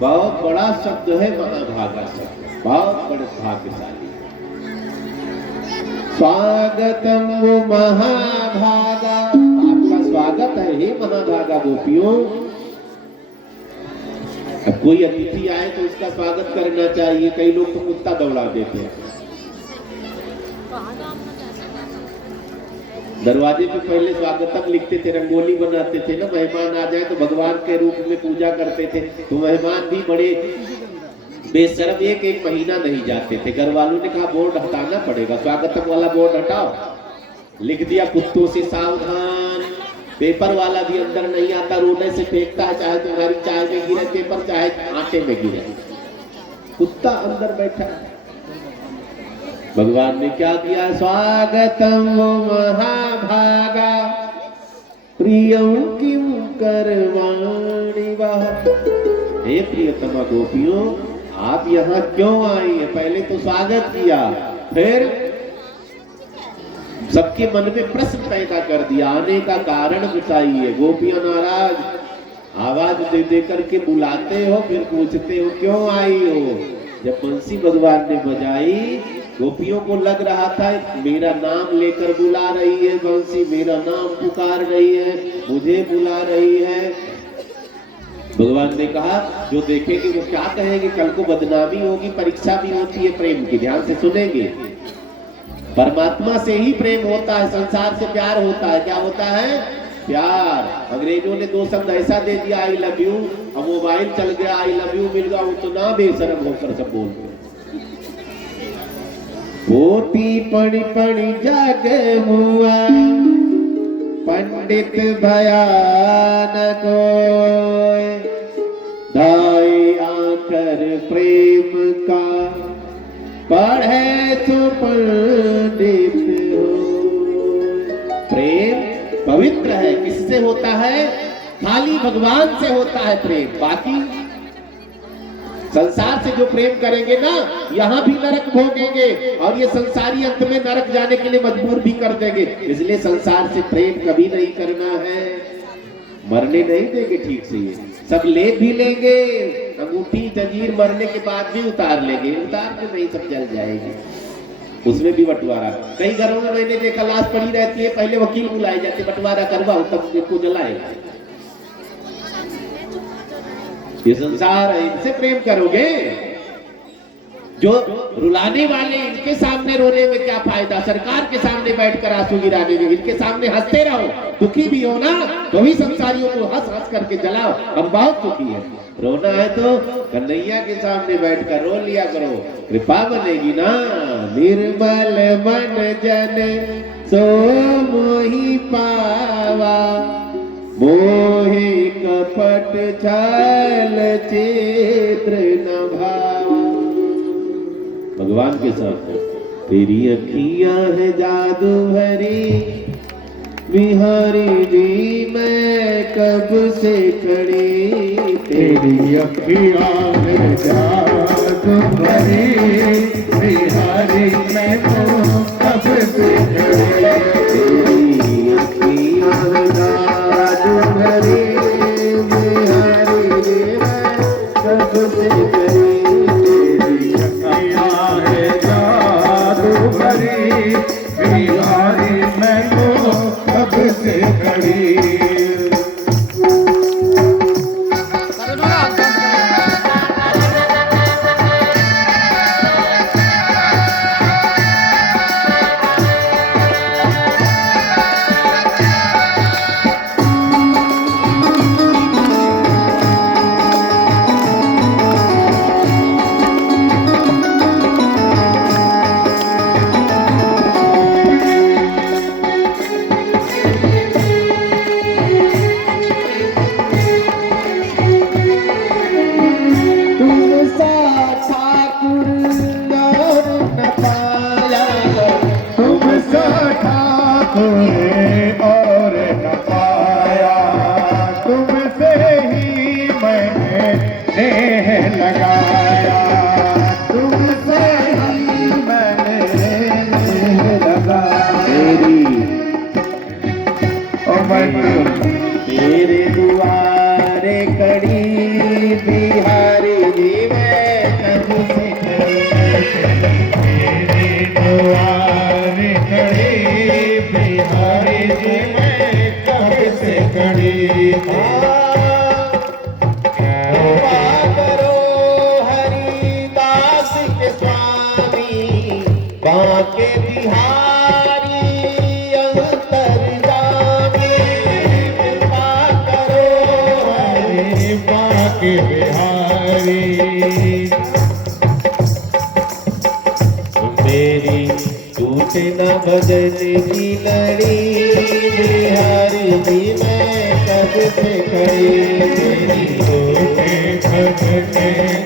बहुत बड़ा शब्द है महाभागा शब्द, बहुत बड़े भाग्यशाली। स्वागतम वो महाभागा, आपका स्वागत है हे महाभागा गोपियों। अब कोई अतिथि आए तो उसका स्वागत करना चाहिए। कई लोग तो कुत्ता दौड़ा देते हैं। दरवाजे पे पहले स्वागतम लिखते थे, रंगोली बनाते थे ना। मेहमान आ जाए तो भगवान के रूप में पूजा करते थे। तो मेहमान भी बड़े बेशर्म एक महीना नहीं जाते थे। घर वालों ने कहा बोर्ड हटाना पड़ेगा, स्वागतम वाला बोर्ड हटाओ। लिख दिया कुत्तों से सावधान। पेपर वाला भी अंदर नहीं आता, रोने से फेंकता है, चाहे तुम्हारी चाय में गिरे पेपर, चाहे आटे में गिरे। कुत्ता अंदर बैठा है। भगवान ने क्या किया? स्वागतम महाभागा प्रियम किम करवाणि वा। हे प्रियतमा गोपियों, आप यहाँ क्यों आई है? पहले तो स्वागत किया, फिर सबके मन में प्रश्न पैदा कर दिया। आने का कारण बताइए। गोपियां नाराज, आवाज दे दे करके बुलाते हो, फिर पूछते हो क्यों आई हो। जब बंसी भगवान ने बजाई, गोपियों को लग रहा था मेरा नाम लेकर बुला रही है बंसी, मेरा नाम पुकार रही है, मुझे बुला रही है। भगवान ने कहा जो देखेंगे वो क्या कहेंगे, कल को बदनामी होगी, परीक्षा भी होती है प्रेम की, ध्यान से सुनेंगे। परमात्मा से ही प्रेम होता है, संसार से प्यार होता है। क्या होता है? प्यार। अंग्रेजों ने दो शब्द ऐसा दे दिया, आई लव यू। अब मोबाइल चल गया, आई लव यू मिल गया, वो तो ना बेशरम होकर सब बोलते। पोती पड़ी पड़ी जागे हुआ, पंडित भयानक दाई आकर प्रेम का पढ़े तो पंडित हो। प्रेम पवित्र है। किससे होता है? खाली भगवान से होता है प्रेम। बाकी संसार से जो प्रेम करेंगे ना, यहाँ भी नरक भोगेंगे और ये संसारी अंत में नरक जाने के लिए मजबूर भी कर देंगे। इसलिए संसार से प्रेम कभी नहीं करना है। मरने नहीं देंगे ठीक से, ये सब ले भी लेंगे, अंगूठी जंजीर मरने के बाद भी उतार लेंगे, उतार के नहीं सब जल जाएगी। उसमें भी बंटवारा। कई घरों में मैंने देखा लाश पड़ी रहती है, पहले वकील बुलाए जाते, बंटवारा करवाओ तब इसको जलाएगा। ये संसार है, इनसे प्रेम करोगे। जो रुलाने वाले इनके सामने रोने में क्या फायदा, सरकार के सामने बैठकर आंसू गिराने में, इनके सामने हंसते रहो, दुखी भी हो ना तो भी संसारियों को हंस हंस करके जलाओ, हम बहुत दुखी हैं। रोना है तो कन्हैया के सामने बैठकर रो लिया करो, कृपा बनेगी ना। निर्मल मन जन सो मोहि पावा, मोहे कपट छल चित्र न भावा। भगवान के सामने तेरी अखियां है जादू भरी, बिहारी जी मैं कब से खड़ी। तेरी अखियां है जादू भरी, बिहारी मैं तो कब से खड़ी। तेरी अखियां है जादू भरी, बिहारी जी मैं कब से खड़ी। तेरी अखियां है जादू भरी, बिहारी मैं तो कब से खड़ी। और न पाया तुमसे ही मैंने देह लगाया, तुमसे ही मैंने देह लगाया। तेरे दुआरे खड़ी, बिहारी जी मैं कब से खड़ी। तेरे दुआरे खड़ी, बिहारी जी मैं कब से खड़ी। कृपा करो हरिदास के स्वामी, बांके बिहारी अंतर्यामी। कृपा करो बांके बिहारी, मेरी टूटे न भजन की लड़ी, बिहारी जी मैं कब से खड़ी। मेरी टूटे भजन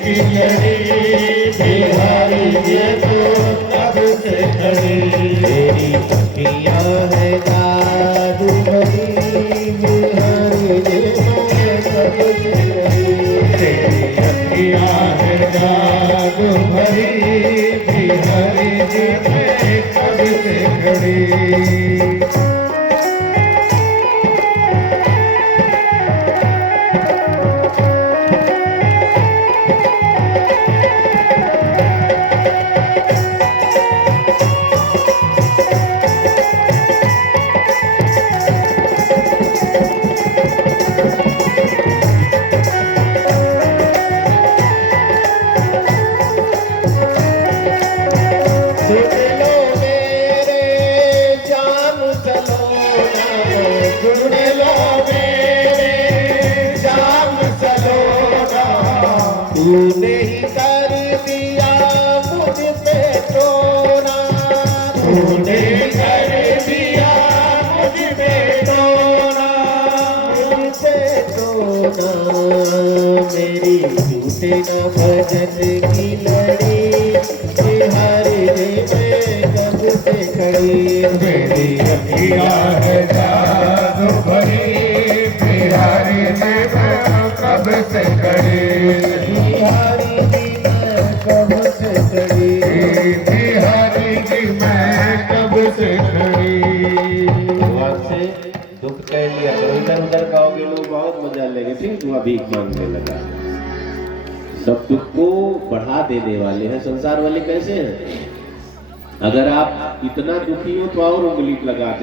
की लड़ी, बिहारी जी तो कब से खड़ी। तेरी अखियां है जादू भरी, बिहारी जी मैं कब से खड़ी। तेरी अखियां है जादू भरी, बिहारी जी मैं कब से खड़ी। तूने ही कर दिया मुझ पे टोना, तूने ही कर दिया मुझ पे टोना, मुझ पे टोना। मेरी टूटे न भजन की लड़ी, बिहारी जी मैं कब से खड़ी। मेरी अखियां है जादू भरी, बिहारी जी मैं कब से खड़ी। बिहारी जी मैं कब से खड़ी। बिहारी जी मैं कब से खड़ी। भगवान से दुख कह लिया करो, इधर उधर गाओगे लोग बहुत मजा लेंगे, फिर दुआ भीख मांगने लगा। सब दुख को बढ़ा देने वाले हैं संसार वाले। कैसे हैं? अगर आप इतना दुखी हो तो और उंगली लगा दे।